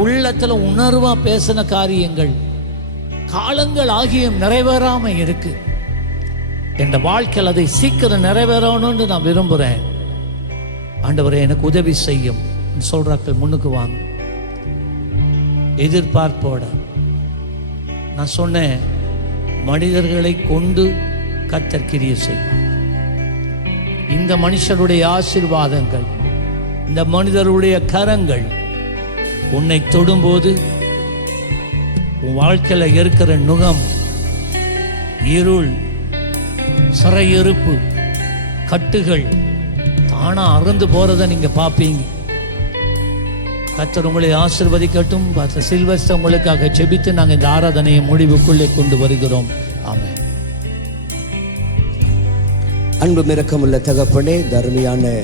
உள்ளத்துல உணர்வா பேசின காரியங்கள் காலங்கள் ஆகியும் நிறைவேறாம இருக்கு. என் வாழ்க்கையில் அதை சீக்கிரம் நிறைவேறணும்னு நான் விரும்புகிறேன். ஆண்டவரே எனக்கு உதவி செய்யும் சொல்றாக்கள் முன்னுக்கு வாங்க. எதிர்பார்ப்போட நான் சொன்னேன், மனிதர்களை கொண்டு கர்த்தர் கிரியை செய்வார். இந்த மனுஷருடைய ஆசீர்வாதங்கள், இந்த மனிதருடைய கரங்கள் உன்னை தொடும்போது உன் வாழ்க்கையில இருக்கிற நுகம், இருள், சிறையிருப்பு, கட்டுகள் தானா அறுந்து போறதை நீங்க பார்ப்பீங்க. கர்த்தர் உங்களை ஆசீர்வதிக்கட்டும். சில்வஸ்டர் உங்களுக்காக ஜெபித்து நாங்கள் இந்த ஆராதனையை முடிவுக்குள்ளே கொண்டு வருகிறோம். ஆமென். அன்பு இரக்கமுள்ள தகப்பனே, தர்மியான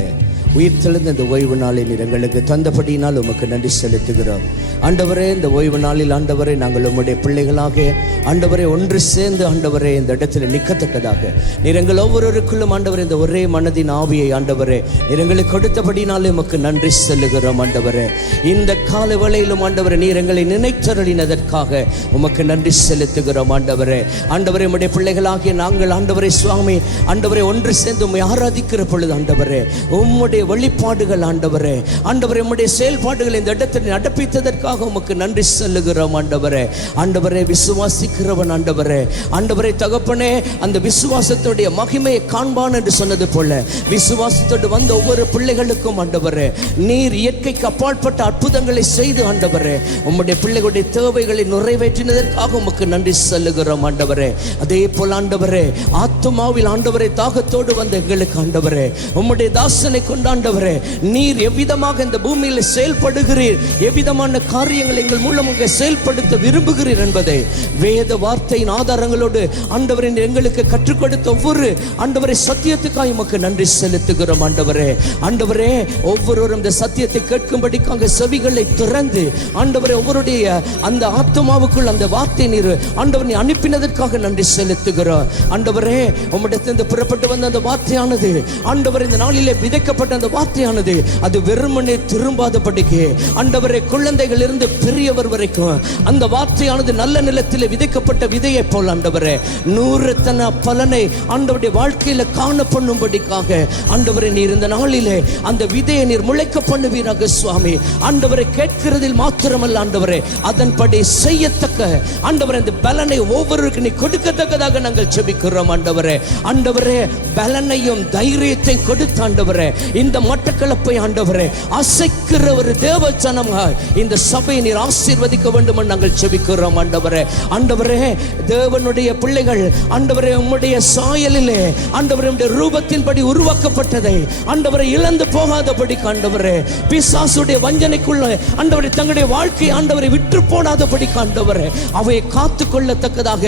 உயிர்த்தெழுந்த இந்த ஓய்வு நாளை நீர் எங்களுக்கு தந்தபடியினால் உமக்கு நன்றி செலுத்துகிறோம். ஆண்டவரே, இந்த ஓய்வு நாளில் ஆண்டவரே நாங்கள் உம்முடைய பிள்ளைகளாக ஆண்டவரே ஒன்று சேர்ந்து ஆண்டவரே இந்த இடத்துல நிற்கத்தக்கதாக நீர் எங்கள் ஒவ்வொருவருக்குள்ளும் ஆண்டவரே இந்த ஒரே மனதின் ஆவியை ஆண்டவரே நீர் எங்களுக்கு கொடுத்தபடினாலே உமக்கு நன்றி செல்லுகிறோம். ஆண்டவரே, இந்த கால வேளையிலும் ஆண்டவரே நீர் எங்களை நினைத்தருளினதற்காக உமக்கு நன்றி செலுத்துகிறோம். ஆண்டவரே, ஆண்டவரே உம்முடைய பிள்ளைகளாகிய நாங்கள் ஆண்டவரே சுவாமி ஆண்டவரே ஒன்று சேர்ந்து உம்மை ஆராதிக்கிற பொழுது ஆண்டவரே உம்முடைய வெளிப்பாடுகள் ஆண்டவரே ஆண்டவரே உம்முடைய செயல்பாடுகள் இந்த இடத்தில் நடப்பித்ததற்காக உமக்கு நன்றி செல்லுகிறோம். ஆண்டவரே, ஆண்டவரே விசுவாசிக்கிறவன் ஆண்டவரே ஆண்டவரே தகப்பனே அந்த விசுவாசத்துடைய மகிமையை காண்பான் என்று சொன்னது போல விசுவாசத்தோடு வந்த ஒவ்வொரு பிள்ளைகளுக்கும் ஆண்டவரே நீர் இயற்கைக்கு அப்பாற்பட்ட அற்புதங்களை செய்து ஆண்டவரே உம்முடைய பிள்ளைகளுடைய தேவைகளை நிறைவேற்றினதற்காக உமக்கு நன்றி செல்லுகிறோம். ஆண்டவரே, அதே போல ஆண்டவரே ஆத்துமாவில் ஆண்டவரே தாகத்தோடு வந்த எங்களுக்கு ஆண்டவரே உம்முடைய தாசனை கொண்டாண்டவரே நீர் எவ்விதமாக இந்த பூமியில் செயல்படுகிறீர், எவ்விதமான காரியங்களை எங்கள் மூலமாக செயல்படுத்த விரும்புகிறீர் என்பதை வேத வார்த்தையின் ஆதாரங்களோடு ஆண்டவரே எங்களுக்கு கற்றுக் கொடுத்த ஒவ்வொரு ஆண்டவரே சத்தியத்துக்காக உமக்கு நன்றி செலுத்துகிறோம். ஆண்டவரே, ஆண்டவரே ஒவ்வொருவரும் இந்த சத்தியத்தை கேட்கும்படிக்காக செவிகளை திறந்து ஆண்டவரே ஒவ்வொருடைய அந்த ஆத்மாவுக்குள் அந்த வார்த்தை நீர் ஆண்டவர் நீ அனுப்பினதற்காக நன்றி செலுத்துகிறோம். ஆண்டவரே, உம்மிடத்திலிருந்து புறப்பட்டு வந்த அந்த வார்த்தையானது ஆண்டவர் இந்த நாளிலே விதைக்கப்பட்ட அந்த வார்த்தையானது அது வெறுமனே திரும்பாதபடிக்கு ஆண்டவரே குழந்தைகள் இருந்து பெரியவர் வரைக்கும் அந்த வார்த்தையானது நல்ல நிலத்தில் விதைக்கப்பட்ட விதையை போல் ஆண்டவரே 100 தன பலனை ஆண்டவருடைய வாழ்க்கையில காண பண்ணும்படிக்காக ஆண்டவரே நீர் இந்த நாளிலே அந்த விதையை நீர் முளைக்க பண்ணுவீராக சுவாமி. ஆண்டவரை கேட்கிறதில் மாத்திரமல்ல ஆண்டவரே அதன்படி செய்யத்தக்க ஆண்டவரே இந்த பலனை ஒவ்வொருவருக்கு நீ கொடுக்கத்தக்கதாக நாங்கள் ஜெபிக்கிறோம். ஆண்டவரே, ஆண்டவரே பலனையும் தைரியத்தையும் கொடுத்த ஆண்டவரே இந்த மட்டக்களப்பை ஆண்டவரே அசைக்கிற ஒரு தேவ ஜனமாய் இந்த சபையை நீர் ஆசீர்வதிக்க வேண்டும் என்று நாங்கள் ஜெபிக்கிறோம். ஆண்டவரே, ஆண்டவரே தேவனுடைய பிள்ளைகள் ஆண்டவரே உம்முடைய சாயலிலே ஆண்டவரே உம்முடைய ரூபத்தின்படி உருவாக்கப்பட்டதை ஆண்டவரை இழந்து போகாதபடி ஆண்டவரே பிசாசுடைய வஞ்சனைக்குள்ள ஆண்டவரே தங்களுடைய வாழ்க்கை ஆண்டவரை விற்று போடாதபடி ஆண்டவரே அவை காத்து கொள்ளத்தக்கதாக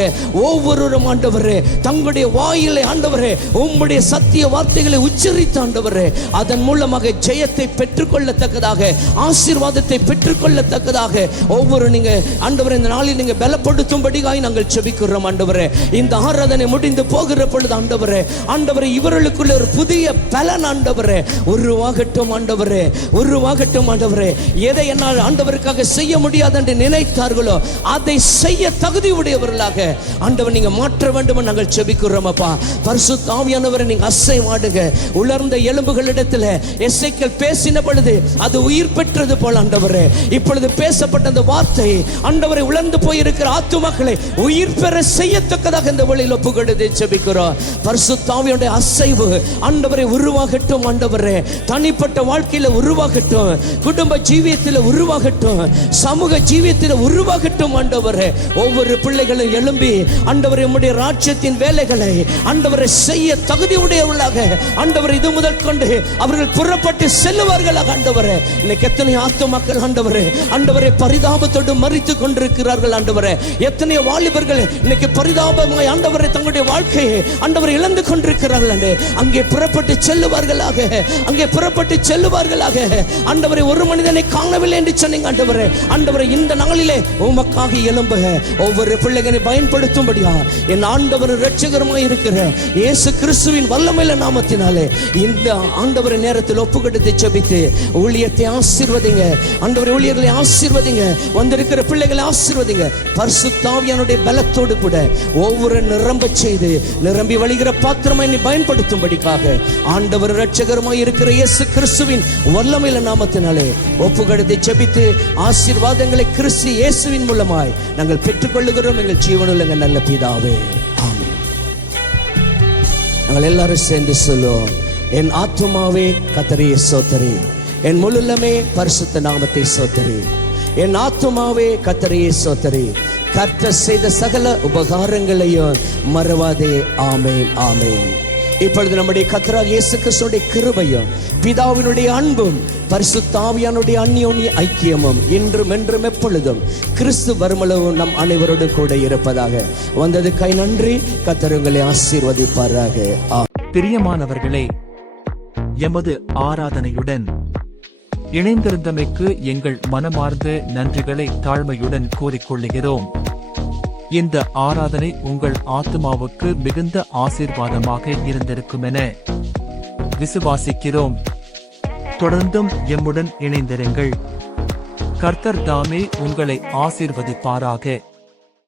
ஒவ்வொருவரும் ஆண்டவரே தங்களுடைய வாயிலை ஆண்டவரே உம்முடைய சத்திய வார்த்தைகளை உச்சரித்து ஆண்டவரே அதன் மூலமாக ஜெயத்தை பெற்றுக்கொள்ளத்தக்கதாக ஆசீர்வாதத்தை பெற்றுக்கொள்ளத்தக்கதாக ஒவ்வொரு நீங்க ஆண்டவரே இந்த நாளில் நீங்க பலப்படுத்தும்படியாய் நாங்கள் ஜெபிக்கிறோம். ஆண்டவரே, இந்த ஆராதனை முடிந்து போகிற பொழுது ஆண்டவரே ஆண்டவரே இவர்களுக்குள்ள ஒரு புதிய பலன் ஆண்டவரே உருவாகட்டும். ஆண்டவரே உருவாகட்டும். ஆண்டவரே, எதை என்னால் ஆண்டவருக்காக செய்ய முடியாது என்று நினைத்தார்களோ அதை செய்ய தகுதி உடையவர்களாக ஆண்டவர் நீங்க மாற்ற வேண்டும் நாங்கள் ஜெபிக்கிறோம். அப்பா, பரிசுத்த ஆவியானவரை நீங்க அசைவாடுங்க. உலர்ந்த எலும்புகளிடத்தில் இடத்துல எசேக்கியேல் பேசின பொழுது அது உயிர் பெற்றது போல ஆண்டவரே, இப்பொழுது பேசப்பட்ட அந்த வார்த்தை ஆண்டவரை உலர்ந்து போயிருக்கிற ஆத்துமாக்களை உயிர் பெற செய்யத்தக்கதாக இந்த வழியில் ஒப்புக்கொடுத்து ஜெபிக்கிறோம். பரிசுத்த ஆவியுடைய அசைவு ஆண்டவரை உருவாகட்டும் ஆண்டவரே, தனிப்பட்ட வாழ்க்கையில உருவாகட்டும், குடும்ப ஜீவியத்தில் உருவாகட்டும், சமூக ஜீவியத்தில் உருவாகட்டும் ஆண்டவரே. ஒவ்வொரு பிள்ளைகளும் எழும்பி ஆண்டவரே உம்முடைய ராஜ்யத்தின் வேலைகளை ஆண்டவரை செய்ய தகுதி உடையவர்களாக ஆண்டவர் இது முதல் கொண்டு அவர்கள் புறப்பட்டு செல்லுவார்களாக ஆண்டவரே. இன்னைக்கு எத்தனை ஆத்துமாக்கள் ஆண்டவரே ஆண்டவரை பரிதாபத்தோடு மரித்து கொண்டிருக்கிறார்கள் ஆண்டவரே. எத்தனை வாலிபர்கள் இன்னைக்கு பரிதாபமாய் ஆண்டவரை தங்களுடைய வாழ்க்கையை ஆண்டவரை இழந்து கொண்டிருக்கிறார்கள். அங்கே புறப்பட்டு செல்லுவார்களாக, அங்கே புறப்பட்டு செல்லுவார்களாக ஆண்டவரை. ஒரு மனிதனை காணவில்லை என்று சொன்னீங்க ஆண்டவரே. ஆண்டவரை இந்த நாளிலே உமக்காக எழும்ப ஒவ்வொரு பிள்ளைகளை பயன்படுத்தும்படியா என் ஆண்டவர் இரட்சகருமாய் இருக்கிற இயேசு கிறிஸ்துவின் வல்லமையில நாமத்தினாலே இந்த ஆண்டவரை நேரத்தில் ஒப்புக்கொடுத்து ஜெபித்து ஊழியத்தை ஆசீர்வதிங்க ஆண்டவரை. ஊழியர்களை ஆசீர்வதிங்க, வந்திருக்கிற பிள்ளைகளை ஆசீர்வதிங்க. பரிசுத்த ஆவியானுடைய பலத்தோடு கூட ஒவ்வொரு நிரம்ப செய்து நிரம்பி வழிகிற பாத்திரமாய் நீ பயன்படுத்தும்படிக்காக ஆண்டவர் இரட்சகருமாய் இருக்கிற இயேசு கிறிஸ்துவின் வல்லமையில நாமத்தினாலே ஒப்புக்கொடுத்து ஜெபித்து ஆசீர்வாதங்களை கிறிஸ்து இயேசுவின் மூலமாய் நாங்கள் பெற்றுக்கொள்ளுகிறோம் எங்கள் ஜீவனுள்ள நல்ல பிதாவே, ஆமென். நாங்கள் எல்லாரும் சேர்ந்து சொல்லுவோம். என் ஆத்துமாவே கர்த்தரை ஸ்தோத்திரி, என் முழுமே பரிசுத்த நாமத்தை ஸ்தோத்திரி. என் ஆத்துமாவே கர்த்தரை ஸ்தோத்திரி, கர்த்தர் செய்த சகல உபகாரங்களையும் மறவாதே. ஆமென், ஆமென். இப்பொழுது நம்முடைய கர்த்தராகிய இயேசு கிறிஸ்துவினுடைய கிருபையும் பிதாவினுடைய அன்பும் பரிசுத்த ஆவியானுடைய அந்யோன்ய ஐக்கியமும் இன்றும் என்றும் எப்பொழுதும் கிறிஸ்து வருமளவும் நம் அனைவரோடும் கூட இருப்பதாக. வந்தது கை நன்றி. கர்த்தர் உங்களை ஆசீர்வதிப்பாராக. பிரியமானவர்களே, எமது ஆராதனையுடன் இணைந்திருந்தமைக்கு எங்கள் மனமார்ந்த நன்றிகளை தாழ்மையுடன் கூறிக்கொள்ளுகிறோம். இந்த ஆராதனை உங்கள் ஆத்துமாவுக்கு மிகுந்த ஆசீர்வாதமாக இருந்திருக்கும் என விசுவாசிக்கிறோம். தொடர்ந்தும் எம்முடன் இணைந்திருங்கள். கர்த்தர் தாமே உங்களை ஆசீர்வதிப்பாராக.